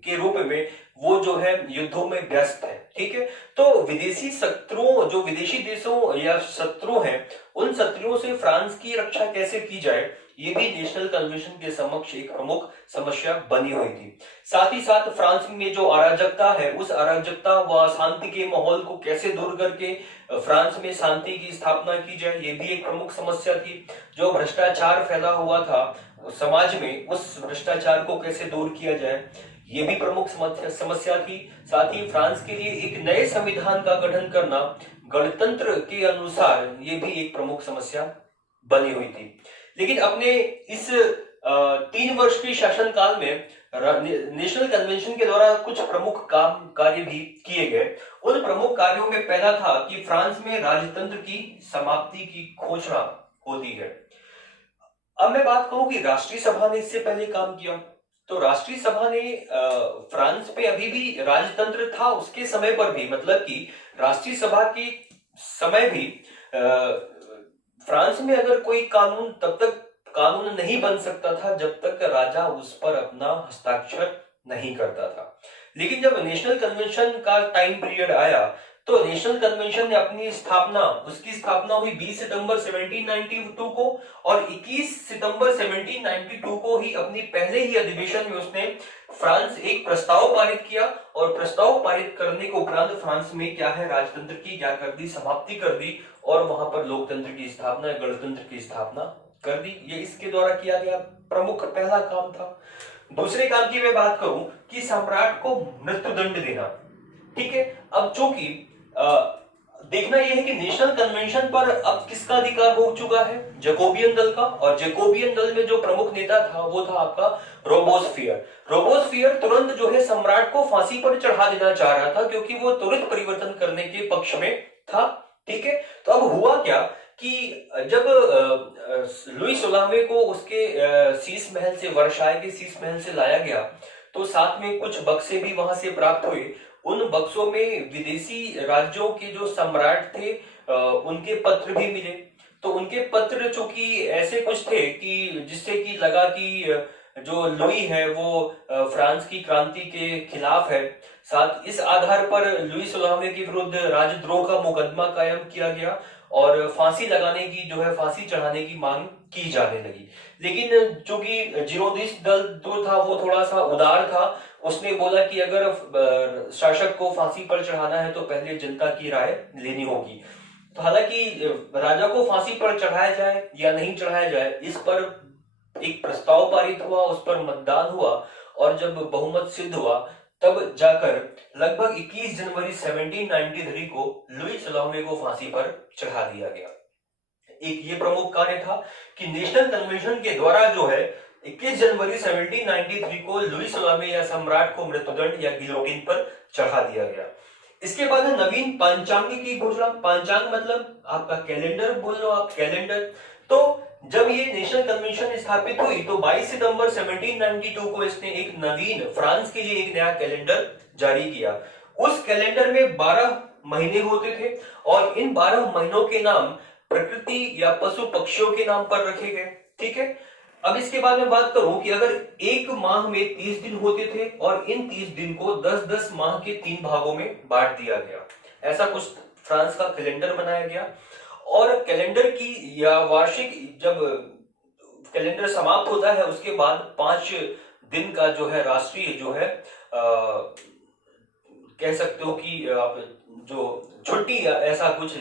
के रूप में वो जो है युद्धों में व्यस्त है, ठीक है। तो विदेशी शत्रुओं, जो विदेशी देशों या शत्रु हैं, उन शत्रुओं से फ्रांस की रक्षा कैसे की जाए, ये भी नेशनल कन्वेंशन के समक्ष एक प्रमुख समस्या बनी हुई थी। साथ ही साथ फ्रांस में जो अराजकता है, उस अराजकता व शांति के माहौल को कैसे दूर करके फ्रांस में शांति की स्थापना की जाए, ये भी एक प्रमुख समस्या थी। जो भ्रष्टाचार फैला हुआ था समाज में, उस भ्रष्टाचार को कैसे दूर किया जाए, ये भी प्रमुख समस्या थी। साथ ही फ्रांस के लिए एक नए संविधान का गठन करना गणतंत्र के अनुसार ये भी एक प्रमुख समस्या बनी हुई थी। लेकिन अपने इस 3 वर्ष के शासनकाल में नेशनल कन्वेंशन के द्वारा कुछ प्रमुख काम कार्य भी किए गए। उन प्रमुख कार्यों में पहला था कि फ्रांस में राजतंत्र की समाप्ति की घोषणा होती है। अब मैं बात करूं कि राष्ट्रीय सभा ने इससे पहले काम किया, तो राष्ट्रीय सभा ने फ्रांस में अभी भी राजतंत्र था उसके समय पर भी, मतलब कि राष्ट्रीय सभा के समय भी फ्रांस में अगर कोई कानून तब तक कानून नहीं बन सकता था जब तक राजा उस पर अपना हस्ताक्षर नहीं करता था। लेकिन जब नेशनल कन्वेंशन का टाइम पीरियड आया तो नेशनल कन्वेंशन ने अपनी उसकी स्थापना हुई 20 सितंबर 1792 को, और 21 सितंबर 1792 को ही अपनी पहले ही अधिवेशन में उसने फ्रांस एक प्रस्ताव पारित किया, और प्रस्ताव पारित करने के उपरांत फ्रांस में क्या है, राजतंत्र की क्या कर दी, समाप्ति कर दी, और वहां पर लोकतंत्र की स्थापना, गणतंत्र की स्थापना कर दी। ये इसके द्वारा किया गया प्रमुख पहला काम था। दूसरे काम की मैं बात करूं कि सम्राट को मृत्युदंड देना। ठीक है, अब चूंकि देखना यह है कि नेशनल कन्वेंशन पर अब किसका अधिकार हो चुका है, जैकोबियन दल का, और जैकोबियन दल में जो प्रमुख नेता था वो था आपका रोबोस्फियर। रोबोस्फियर तुरंत जो है सम्राट को फांसी पर चढ़ा देना चाह रहा था क्योंकि वो त्वरित परिवर्तन करने के पक्ष में था। ठीक है, तो अब हुआ क्या कि जब लुई 16वें को उसके शीश महल से, वर्षाय के शीश महल से लाया गया तो साथ में कुछ बक्से भी वहां से प्राप्त हुए। उन बक्सों में विदेशी राज्यों के जो सम्राट थे उनके पत्र भी मिले। तो उनके पत्र चूंकि ऐसे कुछ थे कि जिससे कि लगा कि जो लुई है वो फ्रांस की क्रांति के खिलाफ है। साथ इस आधार पर लुई 16वें के विरुद्ध राजद्रोह का मुकदमा कायम किया गया और फांसी लगाने की जो है, फांसी चढ़ाने की मांग की जाने लगी। लेकिन चूंकि जिरोनिस्ट दल जो था वो थोड़ा सा उदार था, उसने बोला कि अगर शासक को फांसी पर चढ़ाना है तो पहले जनता की राय लेनी होगी। तो हालांकि राजा को फांसी पर चढ़ाया जाए या नहीं चढ़ाया जाए, इस पर एक प्रस्ताव पारित हुआ, उस पर मतदान हुआ, और जब बहुमत सिद्ध हुआ तब जाकर लगभग 21 जनवरी 1793 को लुई 16वें को फांसी पर चढ़ा दिया गया। एक ये प्रमुख कार्य था कि नेशनल कन्वेंशन के द्वारा जो है 21 जनवरी 1793 को लुई 16वें या सम्राट को मृत्युदंड या गिलोटिन पर चढ़ा दिया गया। इसके बाद है नवीन पंचांग की घोषणा। पंचांग मतलब आपका कैलेंडर, बोल लो आप कैलेंडर। तो जब ये नेशनल कन्वेंशन स्थापित हुई तो 22 सितंबर 1792 को इसने एक नवीन, फ्रांस के लिए एक नया कैलेंडर जारी किया। उस कैलेंडर में 12 महीने होते थे और इन 12 महीनों के नाम प्रकृति या पशु पक्षियों के नाम पर रखे गए। ठीक है, अब इसके बाद में बात करूं कि अगर एक माह में 30 दिन होते थे और इन 30 दिन को 10-10 माह के 3 भागों में बांट दिया गया, ऐसा कुछ फ्रांस का कैलेंडर बनाया गया। और कैलेंडर की या वार्षिक, जब कैलेंडर समाप्त होता है उसके बाद 5 दिन का जो है राष्ट्रीय जो है कह सकते हो कि आप जो छुट्टी या ऐसा कुछ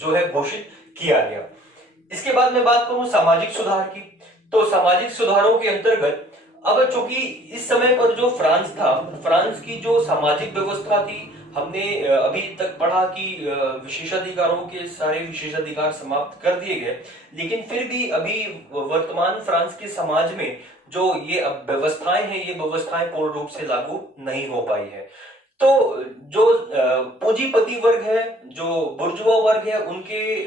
जो है घोषित किया गया। इसके बाद मैं बात करूं सामाजिक सुधार की, तो सामाजिक सुधारों के अंतर्गत अब चूंकि इस समय पर जो फ्रांस था, फ्रांस की जो सामाजिक व्यवस्था थी, हमने अभी तक पढ़ा कि विशेषाधिकारों के सारे विशेषाधिकार समाप्त कर दिए गए, लेकिन फिर भी अभी वर्तमान फ्रांस के समाज में जो ये व्यवस्थाएं हैं, ये व्यवस्थाएं पूर्ण रूप से लागू नहीं हो पाई है। तो जो पूंजीपति वर्ग है, जो बुर्जुआ वर्ग है, उनके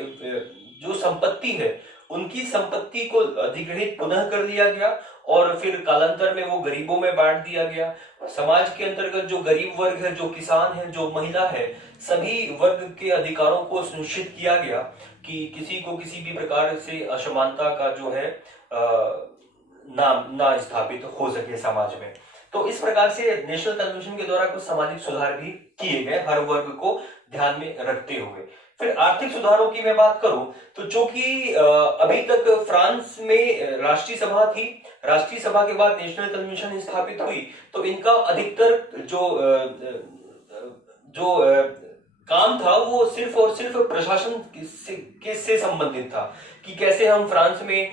जो संपत्ति है, उनकी संपत्ति को अधिग्रहित पुनः कर लिया गया और फिर कालांतर में वो गरीबों में बांट दिया गया। समाज के अंतर्गत जो गरीब वर्ग है, जो किसान है, जो महिला है, सभी वर्ग के अधिकारों को सुनिश्चित किया गया कि किसी को किसी भी प्रकार से असमानता का जो है ना स्थापित हो सके समाज में। तो इस प्रकार से नेशनल कन्वेंशन के द्वारा कुछ सामाजिक सुधार भी किए गए, हर वर्ग को ध्यान में रखते हुए। फिर आर्थिक सुधारों की मैं बात करूं तो चूंकि अभी तक फ्रांस में राष्ट्रीय सभा थी, राष्ट्रीय सभा के बाद नेशनल कन्वेंशन स्थापित हुई, तो इनका अधिकतर जो काम था वो सिर्फ और सिर्फ प्रशासन से संबंधित था कि कैसे हम फ्रांस में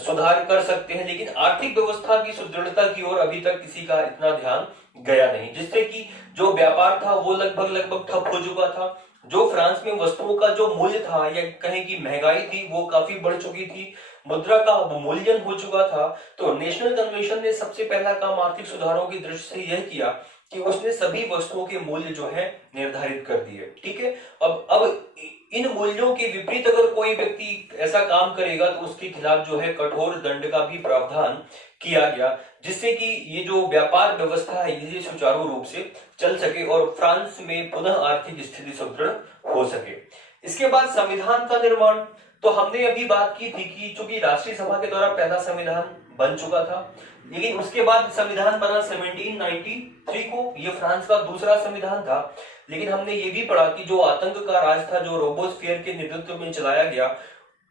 सुधार कर सकते हैं, लेकिन आर्थिक व्यवस्था की सुदृढ़ता की ओर अभी तक किसी का इतना ध्यान गया नहीं, जिससे कि जो व्यापार था वो लगभग ठप हो चुका था जो फ्रांस में वस्तुओं का जो मूल्य था या कहें कि महंगाई थी वो काफी बढ़ चुकी थी, मुद्रा का अवमूल्यन हो चुका था। तो नेशनल कन्वेंशन ने सबसे पहला काम आर्थिक सुधारों की दृष्टि से यह किया कि उसने सभी वस्तुओं के मूल्य जो है निर्धारित कर दिए। ठीक है, अब इन मूल्यों के विपरीत अगर कोई व्यक्ति ऐसा काम करेगा तो उसके खिलाफ जो है कठोर दंड का भी प्रावधान किया गया, जिससे कि ये जो व्यापार व्यवस्था है ये सुचारू रूप से चल सके और फ्रांस में पुनः आर्थिक स्थिति सुदृढ़ हो सके। इसके बाद संविधान का निर्माण। तो हमने अभी बात की थी कि चूंकि राष्ट्रीय सभा के द्वारा पहला संविधान बन चुका था, लेकिन उसके बाद संविधान बना 1793 को, ये फ्रांस का दूसरा संविधान था। लेकिन हमने ये भी पढ़ा कि जो आतंक का राज था जो रोबोस्फियर के नेतृत्व में चलाया गया,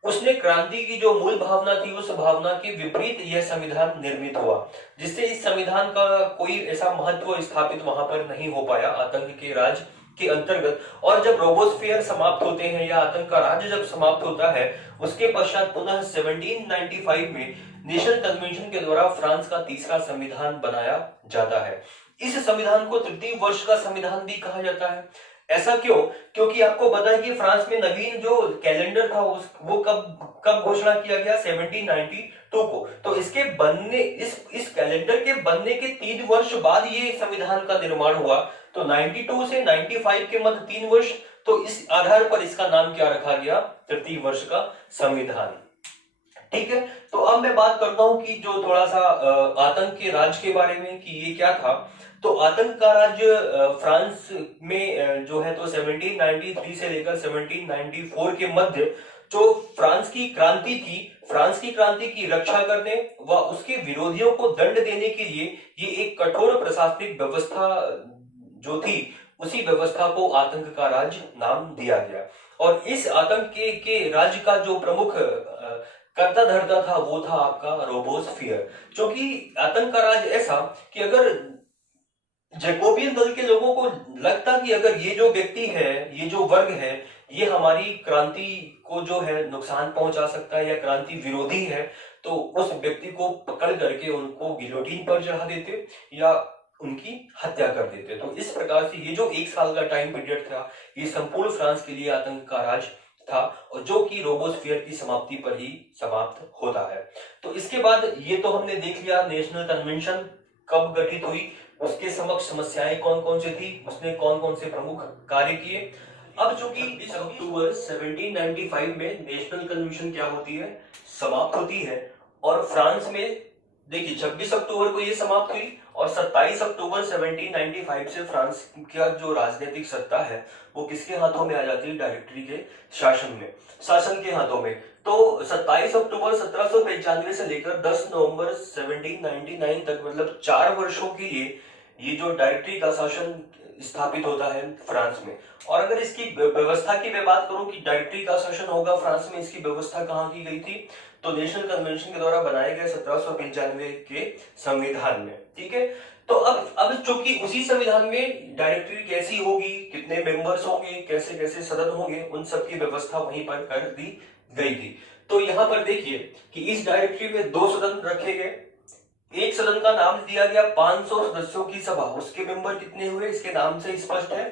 उसने क्रांति की जो मूल भावना थी उस भावना के विपरीत यह संविधान निर्मित हुआ, जिससे इस संविधान का कोई ऐसा महत्व स्थापित वहां पर नहीं हो पाया आतंक के राज के अंतर्गत। और जब रोबोस्फियर समाप्त होते हैं या आतंक का राज्य जब समाप्त होता है, उसके पश्चात पुनः 1795 में नेशनल कन्वेंशन के द्वारा फ्रांस का तीसरा संविधान बनाया जाता है। इस संविधान को तृतीय वर्ष का संविधान भी कहा जाता है। ऐसा क्यों? क्योंकि आपको पता है कि फ्रांस में नवीन जो कैलेंडर था वो कब कब घोषणा किया गया, 1792 को। तो इसके बनने इस कैलेंडर के बनने के 3 वर्ष बाद ये संविधान का निर्माण हुआ। तो 92 से 95 के मध्य 3 वर्ष, तो इस आधार पर इसका नाम क्या रखा गया, तृतीय वर्ष का संविधान। ठीक है, तो अब मैं बात करता हूं कि जो थोड़ा सा आतंक के राज के बारे में कि ये क्या था। तो आतंक का राज्य फ्रांस में जो है तो 1793 से लेकर 1794 के मध्य जो फ्रांस की क्रांति थी, फ्रांस की क्रांति की रक्षा करने व उसके विरोधियों को दंड देने के लिए ये एक कठोर प्रशासनिक व्यवस्था जो थी, उसी व्यवस्था को आतंक का राज नाम दिया गया। और इस आतंक के राज्य का जो प्रमुख करता धरता था वो था आपका रोबोस्फियर। क्योंकि आतंक का राज ऐसा कि अगर जैकोबियन दल के लोगों को लगता कि अगर ये जो व्यक्ति है, ये जो वर्ग है, ये हमारी क्रांति को जो है नुकसान पहुंचा सकता है या क्रांति विरोधी है, तो उस व्यक्ति को पकड़ करके उनको गिलोटीन पर चढ़ा देते या उनकी हत्या कर देते। तो इस प्रकार से ये जो 1 साल का टाइम पीरियड था, ये संपूर्ण फ्रांस के लिए आतंक का राज था, और जो कि रोबोस्फियर की समाप्ति पर ही समाप्त होता है। तो इसके बाद ये तो हमने देख लिया नेशनल कन्वेंशन कब गठित हुई, उसके समक्ष समस्याएं कौन कौन सी थी, उसने कौन कौन से प्रमुख कार्य किए। अब चूंकि 26 अक्टूबर 1795 में नेशनल कन्वेंशन क्या होती है, समाप्त होती है, और फ्रांस में देखिए 26 अक्टूबर को ये समाप्त हुई और 27 अक्टूबर 1795 से फ्रांस का जो राजनीतिक सत्ता है वो किसके हाथों में आ जाती है, डायरेक्टरी के शासन के हाथों में। तो 27 अक्टूबर 1795 से लेकर 10 नवंबर 1799 तक, मतलब 4 वर्षों के लिए ये जो डायरेक्टरी का शासन स्थापित होता है फ्रांस में। और अगर इसकी व्यवस्था की मैं बात करूं कि डायरेक्टरी का शासन होगा फ्रांस में, इसकी व्यवस्था कहां की गई थी, तो नेशनल कन्वेंशन के द्वारा बनाए गए 1795 के संविधान में। ठीक है, तो अब चूंकि उसी संविधान में डायरेक्टरी कैसी होगी, कितने मेंबर्स होंगे, कैसे कैसे सदन होंगे, उन सब की व्यवस्था वहीं पर कर दी गई थी। तो यहाँ पर देखिए कि इस डायरेक्टरी में 2 सदन रखे गए। एक सदन का नाम दिया गया 500 सदस्यों की सभा, उसके मेंबर कितने हुए इसके नाम से स्पष्ट है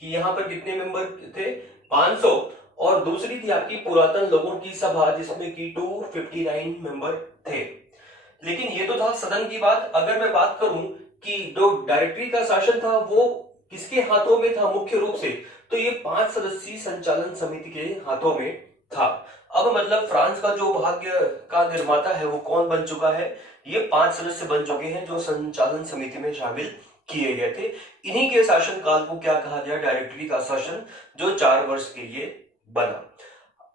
कि यहाँ पर कितने मेंबर थे, 500। और दूसरी थी आपकी पुरातन लोगों की सभा, जिसमें की 259 मेंबर थे। लेकिन ये तो था सदन की बात। अगर मैं बात करूं कि जो डायरेक्टरी का शासन था वो किसके हाथों में था मुख्य रूप से, तो ये 5 सदस्यीय संचालन समिति के हाथों में था। अब मतलब फ्रांस का जो भाग्य का निर्माता है वो कौन बन चुका है, ये 5 सदस्य बन चुके हैं जो संचालन समिति में शामिल किए गए थे। इन्हीं के शासन काल को क्या कहा गया, डायरेक्टरी का शासन, जो 4 वर्ष के लिए बना।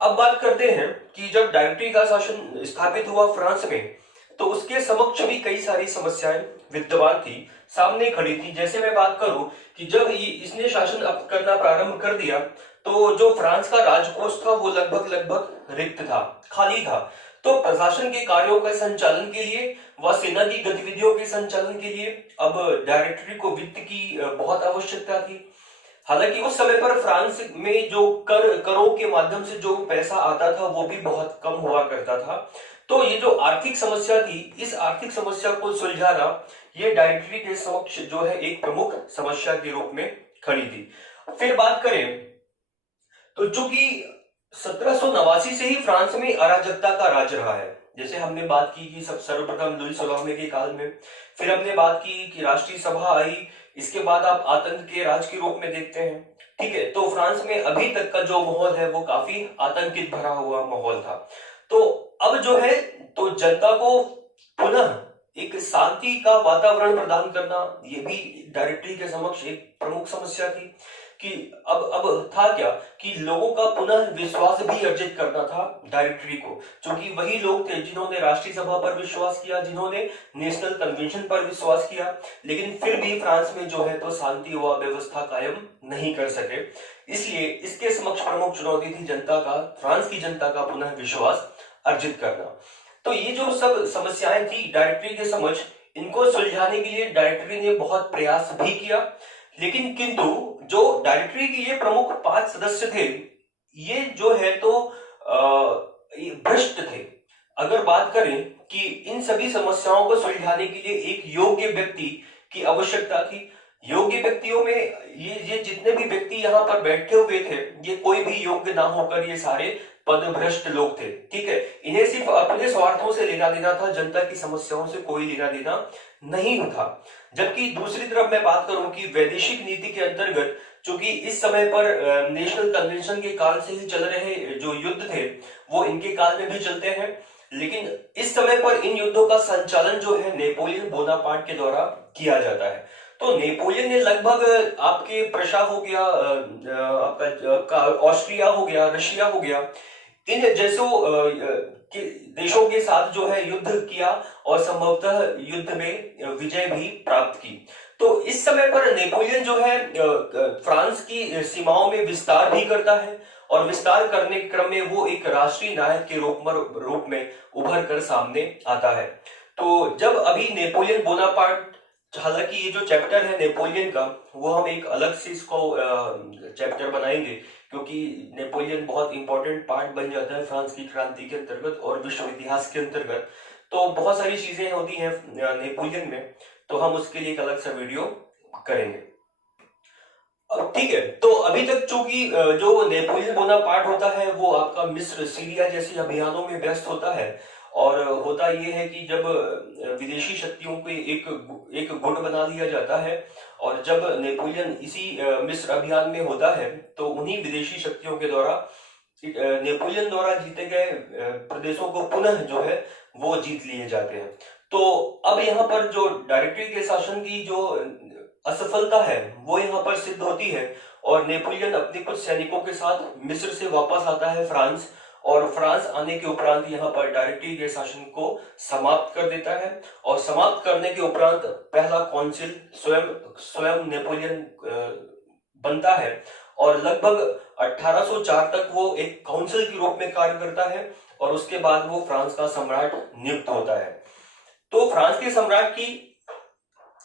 अब बात करते हैं कि जब डायरेक्टरी का शासन स्थापित हुआ फ्रांस में, तो उसके समक्ष भी कई सारी समस्याएं विद्यमान थी, सामने खड़ी थी। जैसे मैं बात करूं कि जब इसने शासन अब करना प्रारंभ कर दिया, तो जो फ्रांस का राजकोष था वो लगभग रिक्त था, खाली था। तो प्रशासन के कार्यों के संचालन के लिए व सेना की गतिविधियों के संचालन के लिए अब डायरेक्टरी को वित्त की बहुत आवश्यकता थी। हालांकि उस समय पर फ्रांस में जो करों के माध्यम से जो पैसा आता था वो भी बहुत कम हुआ करता था। तो ये जो आर्थिक समस्या थी, इस आर्थिक समस्या को सुलझाना ये डायरेक्टरी के समक्ष जो है एक प्रमुख समस्या के रूप में खड़ी थी। फिर बात करें तो चूंकि 1789 से ही फ्रांस में अराजकता का राज रहा है, जैसे हमने बात की कि सब सर्वप्रथम लुई 16वें के काल में, फिर हमने बात की कि राष्ट्रीय सभा आई, इसके बाद आप आतंक के राज के रूप में देखते हैं। ठीक है, तो फ्रांस में अभी तक का जो माहौल है वो काफी आतंकित भरा हुआ माहौल था। तो अब जो है तो जनता को पुनः एक शांति का वातावरण प्रदान करना, ये भी डायरेक्टरी के समक्ष एक प्रमुख समस्या थी कि अब था क्या कि लोगों का पुनः विश्वास भी अर्जित करना था डायरेक्टरी को, क्योंकि वही लोग थे जिन्होंने राष्ट्रीय सभा पर विश्वास किया, जिन्होंने नेशनल कन्वेंशन पर विश्वास किया, लेकिन फिर भी फ्रांस में जो है तो शांति व व्यवस्था कायम नहीं कर सके। इसलिए इसके समक्ष प्रमुख चुनौती थी जनता का, फ्रांस की जनता का पुनः विश्वास अर्जित करना। तो ये जो सब समस्याएं थी डायरेक्टरी के समक्ष, इनको सुलझाने के लिए डायरेक्टरी ने बहुत प्रयास भी किया, लेकिन किंतु जो डायरेक्टरी के ये प्रमुख 5 सदस्य थे, ये जो है तो भ्रष्ट थे। अगर बात करें कि इन सभी समस्याओं को सुलझाने के लिए एक योग्य व्यक्ति की आवश्यकता थी, योग्य व्यक्तियों में ये जितने भी व्यक्ति यहाँ पर बैठे हुए थे, ये कोई भी योग्य ना होकर ये सारे पदभ्रष्ट लोग थे। ठीक है, इन्हें सिर्फ अपने स्वार्थों से लेना देना था, जनता की समस्याओं से कोई लेना देना नहीं था। जबकि दूसरी तरफ मैं बात करूं कि वैदेशिक नीति के अंतर्गत, चूंकि इस समय पर नेशनल कन्वेंशन के काल से ही चल रहे जो युद्ध थे वो इनके काल में भी चलते हैं, लेकिन इस समय पर इन युद्धों का संचालन जो है नेपोलियन बोनापार्ट के द्वारा किया जाता है। तो नेपोलियन ने लगभग आपके प्रशा हो गया, आपका ऑस्ट्रिया हो गया, रशिया हो गया, इन जैसों देशों के साथ जो है युद्ध किया और संभवतः युद्ध में विजय भी प्राप्त की। तो इस समय पर नेपोलियन जो है फ्रांस की सीमाओं में विस्तार भी करता है, और विस्तार करने के क्रम में वो एक राष्ट्रीय नायक के रूप में उभर कर सामने आता है। तो जब अभी नेपोलियन बोनापार्ट, हालांकि ये जो चैप्टर है नेपोलियन का, वो हम एक अलग से इसको चैप्टर बनाएंगे, क्योंकि नेपोलियन बहुत इंपॉर्टेंट पार्ट बन जाता है फ्रांस की क्रांति के अंतर्गत और विश्व इतिहास के अंतर्गत। तो बहुत सारी चीजें होती हैं नेपोलियन में, तो हम उसके लिए एक अलग सा वीडियो करेंगे। ठीक है, तो अभी तक चूंकि जो नेपोलियन बोनापार्ट होता है वो आपका मिस्र, सीरिया जैसे अभियानों में व्यस्त होता है, और होता यह है कि जब विदेशी शक्तियों को एक गुट बना दिया जाता है, और जब नेपोलियन इसी मिस्र अभियान में होता है, तो उन्हीं विदेशी शक्तियों के द्वारा नेपोलियन द्वारा जीते गए प्रदेशों को पुनः जो है वो जीत लिए जाते हैं। तो अब यहाँ पर जो डायरेक्टरी के शासन की जो असफलता है वो यहाँ पर सिद्ध होती है, और नेपोलियन अपने कुछ सैनिकों के साथ मिस्र से वापस आता है फ्रांस, और फ्रांस आने के उपरांत यहाँ पर डायरेक्टरी के शासन को समाप्त कर देता है, और समाप्त करने के उपरांत पहला काउंसिल स्वयं नेपोलियन बनता है, और लगभग 1804 तक वो एक काउंसिल के रूप में कार्य करता है, और उसके बाद वो फ्रांस का सम्राट नियुक्त होता है। तो फ्रांस के सम्राट की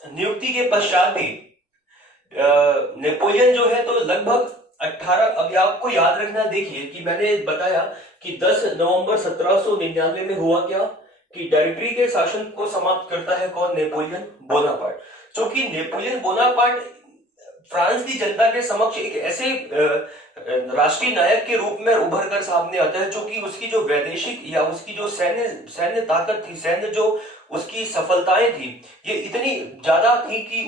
नियुक्ति के पश्चात भी नेपोलियन जो है तो लगभग 18, अभी आपको याद रखना, देखिए कि मैंने बताया कि 10 नवंबर 1799 में हुआ क्या कि डायरेक्टरी के शासन को समाप्त करता है कौन? Napoleon Bonaparte. क्योंकि नेपोलियन बोनापार्ट फ्रांस की जनता के समक्ष एक ऐसे राष्ट्रीय नायक के रूप में उभर कर सामने आता है, क्योंकि उसकी जो वैदेशिक या उसकी जो सैन्य ताकत थी, सैन्य जो उसकी सफलताएं थी, ये इतनी ज्यादा थी कि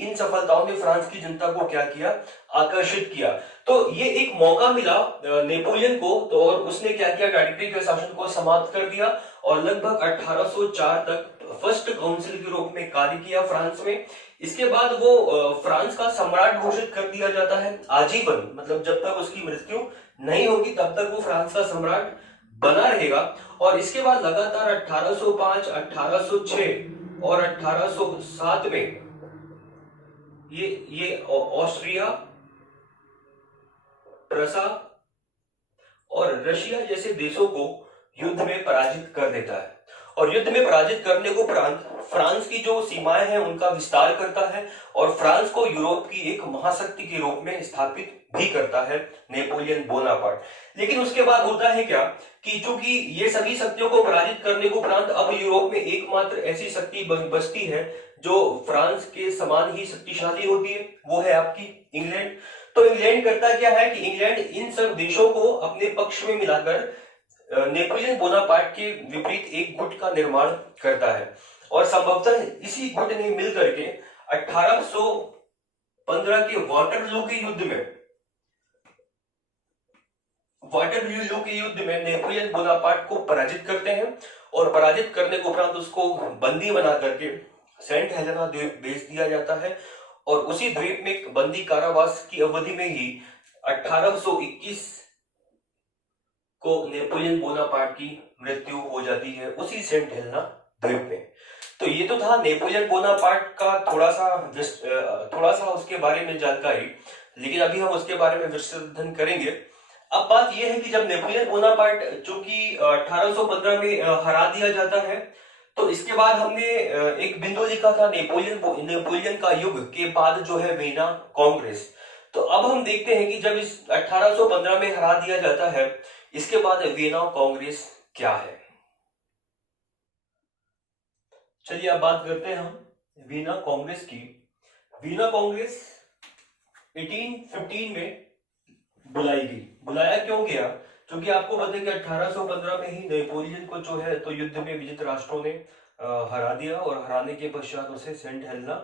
इन सफलताओं ने फ्रांस की जनता को क्या किया? आकर्षित किया। तो ये एक मौका मिला नेपोलियन को, तो और उसने क्या किया? डायरेक्टरी के शासन को समाप्त कर दिया, और लगभग 1804 तक फर्स्ट काउंसिल के रूप में कार्य किया फ्रांस में। इसके बाद वो फ्रांस का सम्राट घोषित कर दिया जाता है आजीवन, मतलब जब तक उसकी मृत्यु नहीं होगी तब तक वो फ्रांस का सम्राट बना रहेगा। और इसके बाद लगातार 1805, 1806 और 1807 में ये ऑस्ट्रिया, प्रसा और रशिया जैसे देशों को युद्ध में पराजित कर देता है, और युद्ध में पराजित करने को उपरांत फ्रांस की जो सीमाएं हैं उनका विस्तार करता है, और फ्रांस को यूरोप की एक महाशक्ति के रूप में स्थापित भी करता है नेपोलियन बोनापार्ट। लेकिन उसके बाद होता है क्या कि चूंकि ये सभी शक्तियों को पराजित करने को उपरांत अब यूरोप में एकमात्र ऐसी शक्ति बचती है जो फ्रांस के समान ही शक्तिशाली होती है, वो है आपकी इंग्लैंड। तो इंग्लैंड करता क्या है कि इंग्लैंड इन सब देशों को अपने पक्ष में मिलाकर नेपोलियन बोनापार्ट के विपरीत एक गुट का निर्माण करता है, और संभवतः इसी गुट ने मिलकर के 1815 के वाटरलू के युद्ध में नेपोलियन बोनापार्ट को पराजित करते हैं, और पराजित करने के उपरांत उसको बंदी बना करके सेंट हेलेना द्वीप भेज दिया जाता है, और उसी द्वीप में बंदी कारावास की अवधि में ही 1821 को नेपोलियन बोनापार्ट की मृत्यु हो जाती है उसी सेंट हेलेना द्वीप में। तो ये तो था नेपोलियन बोनापार्ट का थोड़ा सा उसके बारे में जानकारी, लेकिन अभी हम उसके बारे में विस्तृत अध्ययन करेंगे। अब बात यह है कि जब नेपोलियन बोनापार्ट चूंकि 1815 में हरा दिया जाता है, तो इसके बाद हमने एक बिंदु लिखा था नेपोलियन का युग के बाद जो है वीना कांग्रेस। तो अब हम देखते हैं कि जब इस 1815 में हरा दिया जाता है, इसके बाद वीना कांग्रेस क्या है। चलिए अब बात करते हैं हम वीना कांग्रेस की। वीना कांग्रेस 1815 में बुलाई गई। बुलाया क्यों गया? क्योंकि आपको पता है कि 1815 में ही नेपोलियन को जो है तो युद्ध में विजित राष्ट्रों ने हरा दिया, और हराने के पश्चात उसे सेंट हेलेना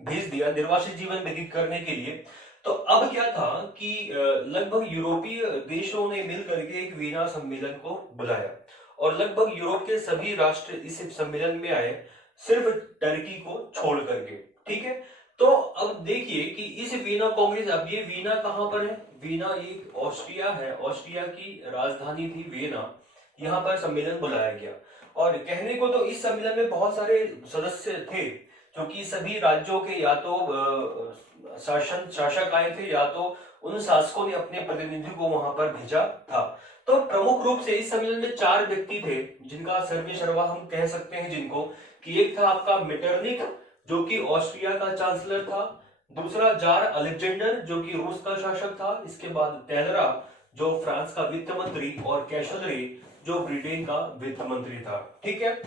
भेज दिया निर्वासित जीवन व्यतीत करने के लिए। तो अब क्या था कि लगभग यूरोपीय देशों ने मिलकर के एक वीना सम्मेलन को बुलाया, और लगभग यूरोप के सभी राष्ट्र इस सम्मेलन में आए, सिर्फ टर्की को छोड़ करके। ठीक है, तो अब देखिए कि इस वीना कांग्रेस, अब ये वीना कहां पर है? वीना एक ऑस्ट्रिया है, ऑस्ट्रिया की राजधानी थी वीना। यहाँ पर सम्मेलन बुलाया गया, और कहने को तो इस सम्मेलन में बहुत सारे सदस्य थे, क्योंकि सभी राज्यों के या तो शासक आए थे, या तो उन शासकों ने अपने प्रतिनिधि को वहां पर भेजा था। तो प्रमुख रूप से इस सम्मेलन में 4 व्यक्ति थे जिनका सर्वेसर्वा हम कह सकते हैं जिनको, कि एक था आपका मेटरनिक जो कि ऑस्ट्रिया का चांसलर था, दूसरा जार अलेक्जेंडर जो कि रूस का शासक था, इसके बाद टेलरा जो फ्रांस का वित्त मंत्री, और कैशलरी जो ब्रिटेन का वित्त मंत्री था। ठीक है,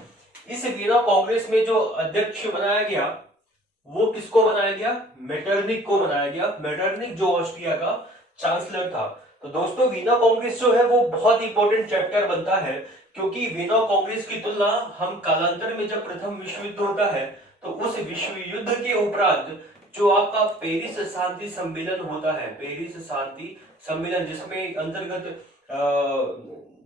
इस वीना कांग्रेस में जो अध्यक्ष बनाया गया वो किसको बनाया गया? मेटरनिक को बनाया गया। मेटरनिक जो ऑस्ट्रिया का चांसलर था। तो दोस्तों वीना कांग्रेस जो है वो बहुत इंपॉर्टेंट चैप्टर बनता है, क्योंकि वीना कांग्रेस की तुलना हम कालांतर में जब प्रथम विश्व युद्ध होता है तो उस विश्व युद्ध के उपरांत जो आपका पेरिस शांति सम्मेलन होता है, पेरिस शांति सम्मेलन, जिसमें अंतर्गत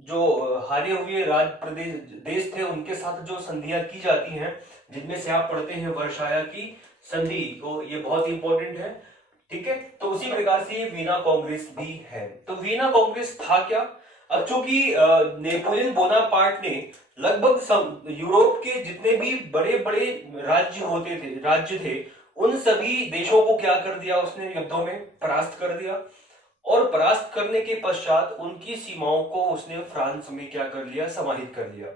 जो हारे हुए राज्य प्रदेश देश थे उनके साथ जो संधियां की जाती हैं, जिनमें से आप पढ़ते हैं वर्षाया की संधि को, ये बहुत इंपॉर्टेंट है। ठीक है, तो उसी प्रकार से वीना कांग्रेस भी है। तो वीना कांग्रेस था क्या? अब चूंकि नेपोलियन बोनापार्ट ने लगभग यूरोप के जितने भी बड़े बड़े राज्य थे उन सभी देशों को क्या कर दिया उसने? युद्धों में परास्त कर दिया, और परास्त करने के पश्चात उनकी सीमाओं को उसने फ्रांस में क्या कर लिया? समाहित कर लिया।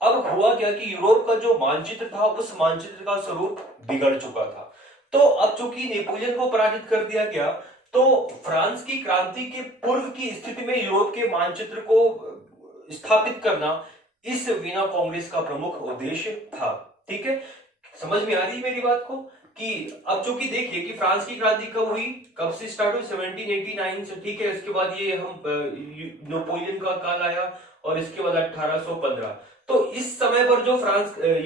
अब हुआ क्या कि यूरोप का जो मानचित्र था उस मानचित्र का स्वरूप बिगड़ चुका था। तो अब चूंकि नेपोलियन को पराजित कर दिया गया, तो फ्रांस की क्रांति के पूर्व की स्थिति में यूरोप के मानचित्र को स्थापित करना इस वीना कांग्रेस का प्रमुख उद्देश्य था। ठीक है, समझ में आ रही मेरी बात को? कि अब चूंकि देखिए कि फ्रांस की क्रांति कब हुई, कब से स्टार्ट हुई? 1789 से। ठीक है, इसके बाद ये हम नेपोलियन का काल आया, और इसके बाद 1815। तो इस समय पर जो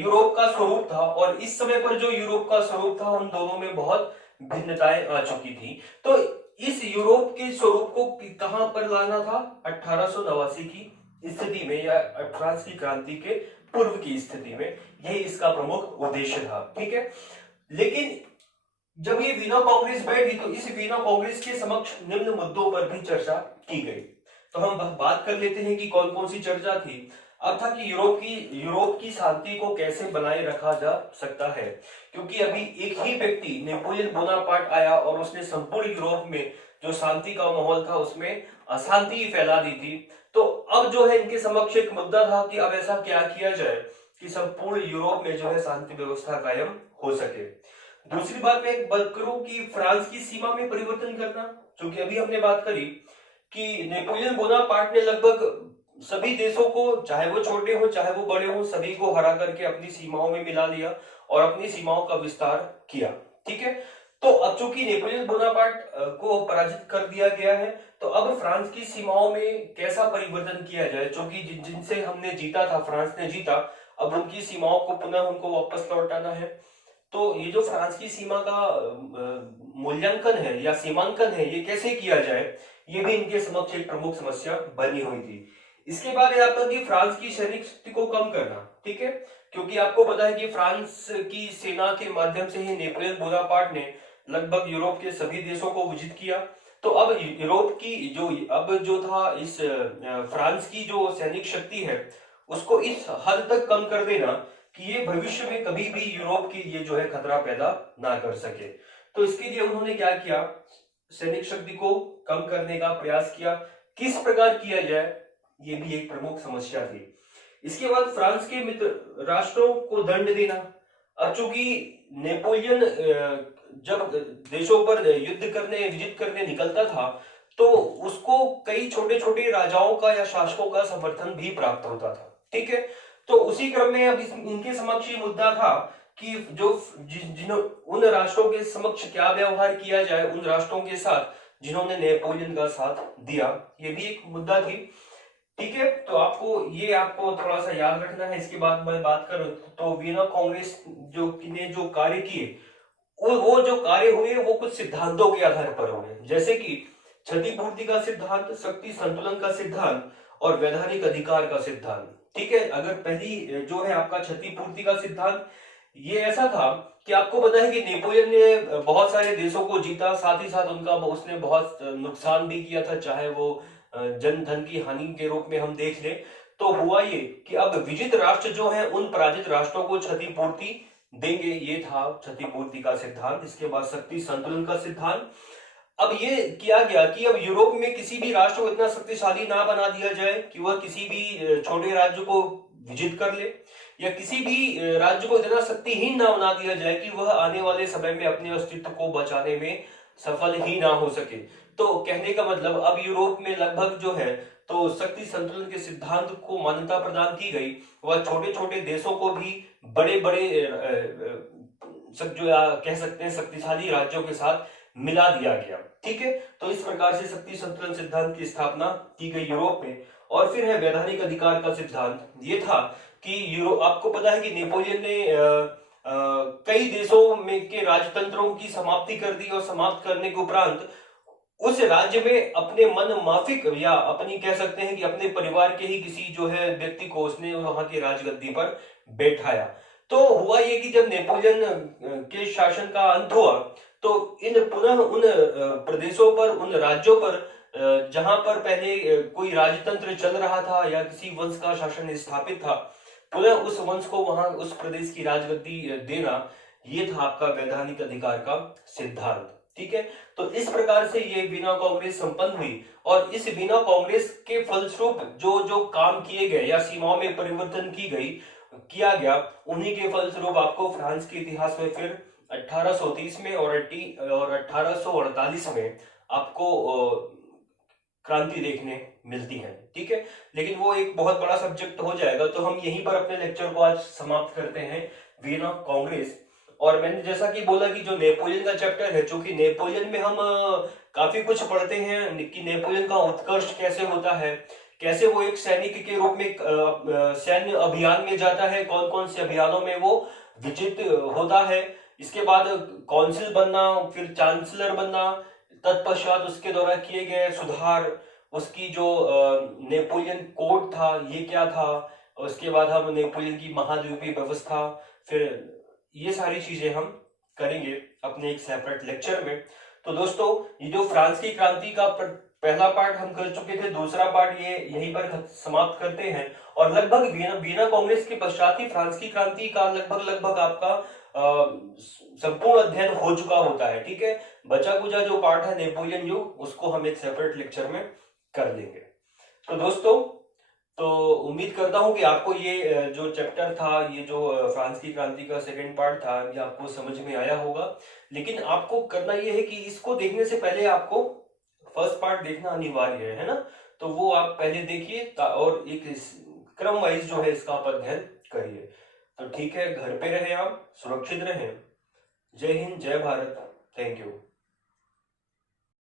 यूरोप का स्वरूप था और इस समय पर जो यूरोप का स्वरूप था, उन दोनों में बहुत भिन्नताएं आ चुकी थी। तो इस यूरोप के स्वरूप को कहां पर लाना था? 1889 की स्थिति में, या फ्रांस की क्रांति के पूर्व की स्थिति में। यही इसका प्रमुख उद्देश्य था। ठीक है, लेकिन जब ये वीना कांग्रेस बैठी तो इस वीना कांग्रेस के समक्ष निम्न मुद्दों पर भी चर्चा की गई। तो हम बात कर लेते हैं कि कौन कौन सी चर्चा थी। अब था कि यूरोप की शांति को कैसे बनाए रखा जा सकता है, क्योंकि अभी एक ही व्यक्ति नेपोलियन बोनापार्ट आया और उसने संपूर्ण यूरोप में जो शांति का माहौल था उसमें अशांति फैला दी थी। तो अब जो है इनके समक्ष एक मुद्दा था कि अब ऐसा क्या किया जाए कि संपूर्ण यूरोप में जो है शांति व्यवस्था कायम हो सके। दूसरी बात मैं बात करूं कि फ्रांस की सीमा में परिवर्तन करना, क्योंकि अभी हमने बात करी कि नेपोलियन बोनापार्ट ने लगभग सभी देशों को, चाहे वो छोटे हो चाहे वो बड़े हो, सभी को हरा करके अपनी सीमाओं में मिला लिया और अपनी सीमाओं का विस्तार किया। ठीक है, तो अब चूंकि नेपोलियन बोनापार्ट को पराजित कर दिया गया है, तो अब फ्रांस की सीमाओं में कैसा परिवर्तन किया जाए, क्योंकि जिनसे हमने जीता था, फ्रांस ने जीता, अब उनकी सीमाओं को पुनः उनको वापस लौटाना है। तो ये जो फ्रांस की सीमा का मूल्यांकन है या सीमांकन है, ये कैसे किया जाए, ये भी इनके समक्ष एक प्रमुख समस्या बनी हुई थी। इसके बाद है आपका कि फ्रांस की सैनिक शक्ति को कम करना, ठीक है, क्योंकि आपको पता है कि फ्रांस की सेना के माध्यम से ही नेपोलियन बोनापार्ट ने लगभग यूरोप के सभी देशों को विजित किया। तो अब यूरोप की जो था इस फ्रांस की जो सैनिक शक्ति है, उसको इस हद तक कम कर देना कि ये भविष्य में कभी भी यूरोप के लिए जो है खतरा पैदा ना कर सके। तो इसके लिए उन्होंने क्या किया, सैनिक शक्ति को कम करने का प्रयास किया। किस प्रकार किया जाए, ये भी एक प्रमुख समस्या थी। इसके बाद फ्रांस के मित्र राष्ट्रों को दंड देना। अब चूंकि नेपोलियन जब देशों पर युद्ध करने, विजिट करने निकलता था, तो उसको कई छोटे छोटे राजाओं का या शासकों का समर्थन भी प्राप्त होता था, ठीक है। तो उसी क्रम में अब इनके समक्ष ये मुद्दा था कि जो उन राष्ट्रों के समक्ष क्या व्यवहार किया जाए उन राष्ट्रों के साथ जिन्होंने नेपोलियन का साथ दिया, ये भी एक मुद्दा थी, ठीक है। तो आपको थोड़ा सा याद रखना है। इसके बाद मैं बात करूं तो वियना कांग्रेस ने जो कार्य किए, वो जो कार्य हुए वो कुछ सिद्धांतों के आधार पर हुए, जैसे कि क्षतिपूर्ति का सिद्धांत, शक्ति संतुलन का सिद्धांत और वैधानिक अधिकार का सिद्धांत, ठीक है। अगर पहली जो है आपका क्षतिपूर्ति का सिद्धांत, ये ऐसा था कि आपको पता है कि नेपोलियन ने बहुत सारे देशों को जीता, साथ ही साथ उसने बहुत नुकसान भी किया था, चाहे वो जन धन की हानि के रूप में हम देख लें। तो हुआ ये कि अब विजित राष्ट्र जो है उन पराजित राष्ट्रों को क्षतिपूर्ति देंगे, ये था क्षतिपूर्ति का सिद्धांत। इसके बाद शक्ति संतुलन का सिद्धांत। अब ये किया गया कि अब यूरोप में किसी भी राष्ट्र को इतना शक्तिशाली ना बना दिया जाए कि वह किसी भी छोटे राज्य को विजित कर ले, या किसी भी राज्य को इतना शक्तिहीन ना बना दिया जाए कि वह आने वाले समय में अपने अस्तित्व को बचाने में सफल ही ना हो सके। तो कहने का मतलब अब यूरोप में लगभग जो है तो शक्ति संतुलन के सिद्धांत को मान्यता प्रदान की गई, वह छोटे छोटे देशों को भी बड़े बड़े सब जो कह सकते हैं शक्तिशाली राज्यों के साथ मिला दिया गया, ठीक है। तो इस प्रकार से शक्ति संतुलन सिद्धांत की स्थापना की गई यूरोप में। और फिर है वैधानिक अधिकार का सिद्धांत। ये था कि आपको पता है कि नेपोलियन ने कई देशों में के राजतंत्रों की समाप्ति कर दी, और समाप्त करने के उपरांत उस राज्य में अपने मन माफिक या अपनी कह सकते हैं कि अपने परिवार के ही किसी जो है व्यक्ति को उसने वहां की राजगद्दी पर बैठाया। तो हुआ ये कि जब नेपोलियन के शासन का अंत हुआ, तो पुनः उन प्रदेशों पर, उन राज्यों पर जहां पर पहले कोई राजतंत्र चल रहा था या किसी वंश का शासन स्थापित था, पुनः उस वंश को वहां उस प्रदेश की राजगद्दी देना, ये था आपका वैधानिक अधिकार का सिद्धांत, ठीक है। तो इस प्रकार से ये वीना कांग्रेस संपन्न हुई, और इस वीना कांग्रेस के फलस्वरूप जो जो काम किए गए या सीमाओं में परिवर्तन किया गया, उन्हीं के फलस्वरूप आपको फ्रांस के इतिहास में फिर 1830 में और 1848 में आपको क्रांति देखने मिलती है, ठीक है। लेकिन वो एक बहुत बड़ा सब्जेक्ट हो जाएगा, तो हम यहीं पर अपने लेक्चर को आज समाप्त करते हैं, वीना कांग्रेस। और मैंने जैसा कि बोला कि जो नेपोलियन का चैप्टर है, चूंकि नेपोलियन में हम काफी कुछ पढ़ते हैं कि नेपोलियन का उत्कर्ष कैसे होता है, कैसे वो एक सैनिक के रूप में सैन्य अभियान में जाता है, कौन कौन से अभियानों में वो विजित होता है, इसके बाद काउंसिल बनना, फिर चांसलर बनना, तत्पश्चात उसके द्वारा किए गए सुधार, उसकी जो नेपोलियन कोड था ये क्या था, उसके बाद हम नेपोलियन की महाद्वीपीय व्यवस्था, फिर ये सारी चीजें हम करेंगे अपने एक सेपरेट लेक्चर में। तो दोस्तों, ये जो फ्रांस की क्रांति का पहला पार्ट हम कर चुके थे, दूसरा पार्ट ये यहीं पर समाप्त करते हैं। और लगभग वीना कांग्रेस के पश्चात ही फ्रांस की क्रांति का लगभग आपका संपूर्ण अध्ययन हो चुका होता है, ठीक है। बचा कुचा जो पार्ट है नेपोलियन युग, उसको हम एक सेपरेट लेक्चर में कर लेंगे। तो दोस्तों, तो उम्मीद करता हूं कि आपको ये जो चैप्टर था, ये जो फ्रांस की क्रांति का सेकंड पार्ट था, ये आपको समझ में आया होगा। लेकिन आपको करना ये है कि इसको देखने से पहले आपको फर्स्ट पार्ट देखना अनिवार्य है ना। तो वो आप पहले देखिए और एक क्रम वाइज जो है इसका आप अध्ययन करिए। तो ठीक है, घर पे रहे आप, सुरक्षित रहें। जय हिंद, जय भारत। Thank you.